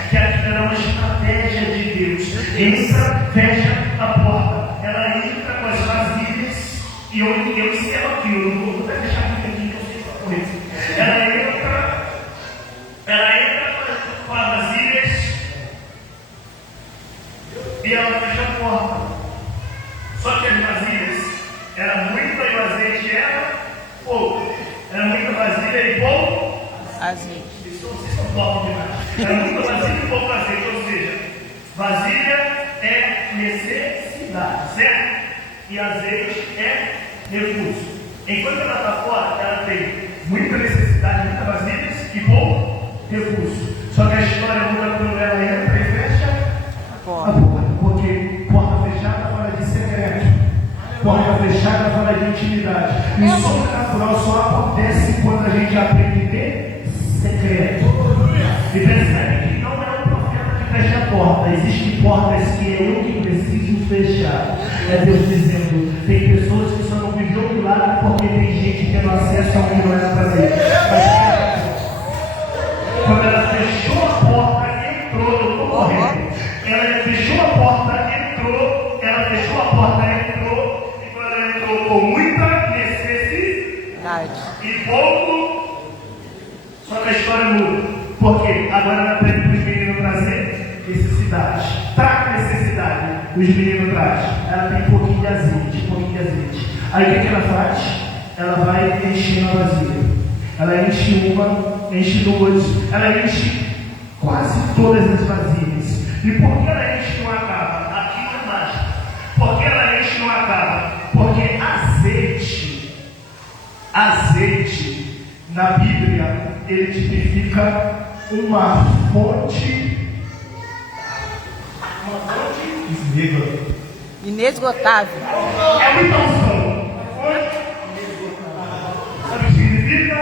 que aquilo era uma estratégia de Deus. Entra, fecha a porta. Ela entra com as vasilhas. E eu encerro aquilo. Não vou até deixar aqui que eu sei que vai correr. Ela entra com as vasilhas. E ela fecha a porta. Só que as vasilhas era muita e o azeite era pouco. Era muita vasilha e pouco Azeite. Vocês são pobres demais. Era muita vasilha e pouco azeite. Ou seja, vasilha é necessidade, certo? E azeite é recurso. Enquanto ela está fora, ela tem muita necessidade, muita vasilha e pouco recurso. Só que a história muda quando ela entra e fecha a porta. Porque porta fechada fala de secreto. Porta fechada fala de intimidade. E o sobrenatural só acontece quando a gente aprende a ter secreto. E percebe que não é o profeta que fecha a porta. Existem portas que é eu que preciso fechar. É Deus dizendo, tem pessoas que só não vivem do lado porque tem gente tendo acesso ao que não era para ele. Quando ela fechou a porta, entrou, eu estou correndo. Ela fechou a porta, entrou. Ela fechou a porta, entrou. E quando ela entrou com muita necessidade e pouco, só que a história muda. Porque agora ela pede para os meninos trazer necessidade. Traga necessidade. Os meninos trazem. Ela tem um pouquinho de azeite, Aí o que ela faz? Ela vai enchendo a vasilha. Ela enche uma, enche duas, ela enche quase todas as vasilhas. E por que ela enche e não acaba? Aqui não é mágica. Por que ela enche e não acaba? Porque azeite, na Bíblia, ele tipifica uma fonte Inesgotável. É muita unção. Sabe o que significa?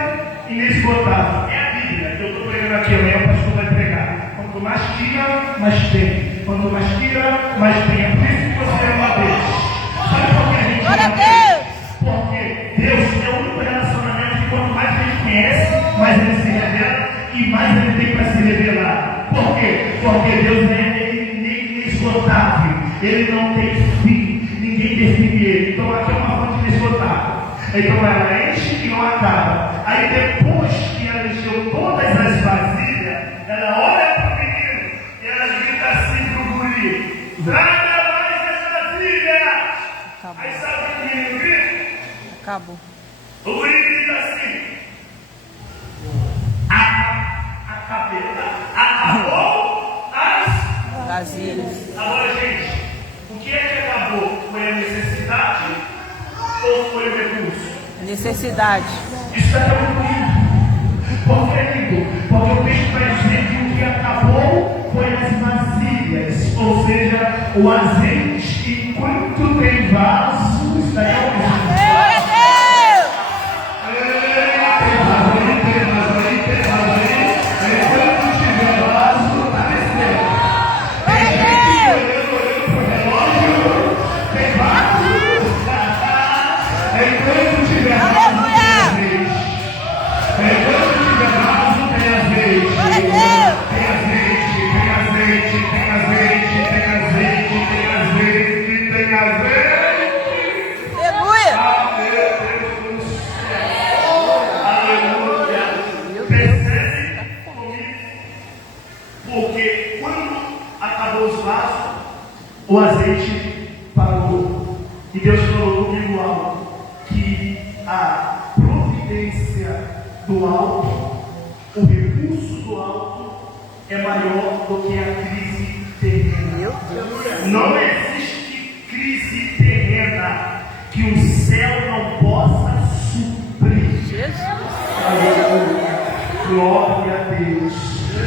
Inesgotável. É a Bíblia. Eu estou pregando aqui, amanhã o pastor vai pregar. Quanto mais tira, mais tem. Quanto mais tira, mais tem. É por isso que você é uma vez. Sabe por que a gente Glória a ama Deus! Porque Deus é o único relacionamento que quanto mais a gente conhece, mais ele se revela e mais ele tem para se revelar. Por quê? Porque Deus é inesgotável. Ele não tem fim. Ninguém define ele. Então aqui é uma fonte inesgotável. Então ela enche e não acaba. Aí depois que ela encheu todas as vasilhas, ela olha para o menino e ela grita assim para o guri: traga mais essa vasilha! Aí sabe o que o menino grita? Acabou. O guri grita assim: acabou as Vasilhas. Agora, gente, o que é que acabou? Foi a necessidade ou foi o recurso? Necessidade. Isso é muito lindo. Por que lindo? Porque o texto vai dizer que o que acabou foi as vasilhas, ou seja, o azeite. Enquanto tem vasos, daí é o Glória a Deus! tem vaso, tiver vaso, tem azeite. Enquanto tiver vaso, tem azeite. Glória a Deus. Tem azeite, tem azeite, tem azeite, tem azeite, tem azeite, tem azeite. Aleluia. Aleluia. Percebe comigo? Porque quando acabou os vasos, o azeite parou. E Deus falou comigo algo, que a providência do alto, o recurso do alto é maior do que a crise terrena. Meu Deus. Não existe crise terrena que o céu não possa suprir. Jesus. Aleluia. Glória a Deus.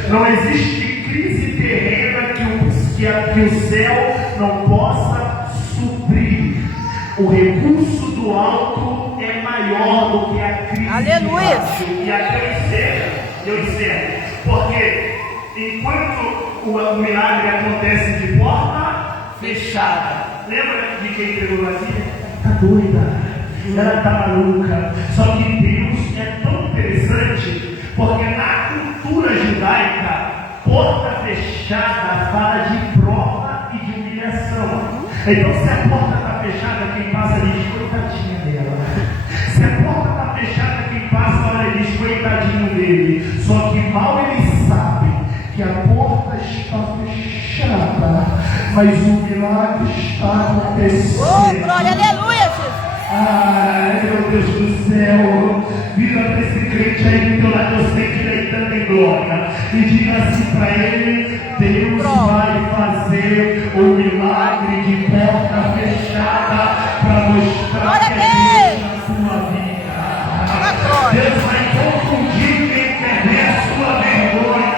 Não existe crise terrena que o céu não possa suprir. O recurso do alto é maior do que a crise. Aleluia. de baixo. E aqui eu encerro. Porque enquanto o milagre acontece de porta fechada. Lembra de quem entregou vazia? Está doida. Ela está maluca. Só que Deus é tão interessante, porque na cultura judaica, porta fechada fala de prova e de humilhação. Então, se a porta está fechada, quem passa diz, coitadinha dela. Se a porta está fechada, quem passa, olha, diz, coitadinho dele. Só que mal ele sabe que a porta está fechada, mas o milagre está acontecendo. Oh, glória, aleluia, Jesus. Ai, meu Deus do céu, vira para esse crente aí do teu lado, eu sei que ele ainda tem glória, e diga assim para ele: Deus vai fazer o milagre de porta fechada para mostrar que é Deus na sua vida. Deus vai confundir quem quer ver a sua vergonha.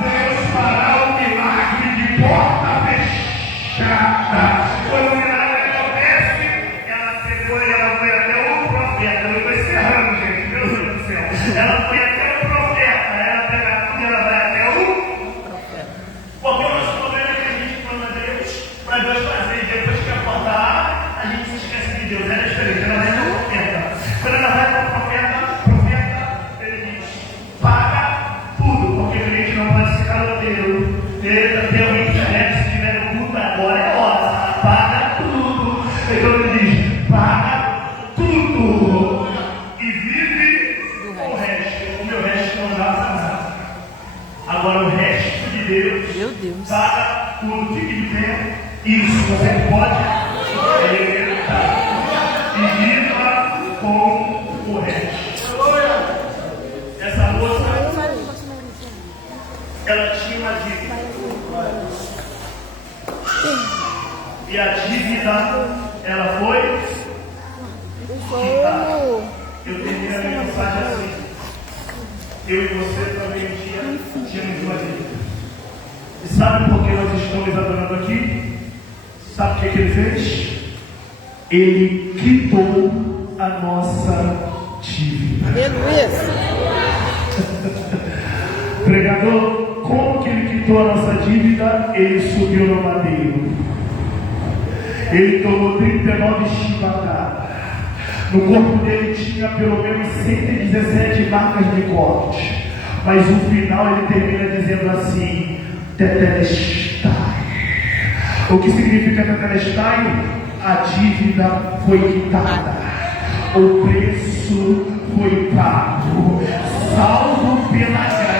Deus fará o milagre de porta fechada. Quando o milagre acontece, ela pegou e ela foi até o profeta. Eu estou encerrando, gente, meu Deus do céu. Ela foi até o profeta, ela pega tudo e ela vai até o profeta. Porque o nosso problema é que a gente clama a Deus para Deus fazer. E depois que a porta abre, a gente se esquece de Deus. Ela é diferente, ela vai no profeta. Quando ela vai para o profeta, ele diz: paga tudo, porque a gente não pode ser caloteiro. Tem alguém que deve, se tiver no culto, agora é hora. Paga tudo. Então ele diz: paga tudo. E vive o resto. O meu resto não dá para nada. Agora o resto de Deus, Meu Deus. paga tudo. Fique de pé. Isso, você pode levantar. E viva com o resto. Essa moça, ela tinha uma dívida. E a dívida, ela foi quitada. Eu terminei a minha mensagem assim. Eu e você também um dia tínhamos uma dívida. E sabe por que nós estamos adorando aqui? Sabe o que ele fez? Ele quitou a nossa dívida. Aleluia. Pregador, como que ele quitou a nossa dívida? Ele subiu no madeiro. Ele tomou 39 chibatadas. No corpo dele tinha pelo menos 117 marcas de corte. Mas no final ele termina dizendo assim: Tetelestai. O que significa Tetelestai? A dívida foi quitada. O preço foi pago. Salvo pela graça.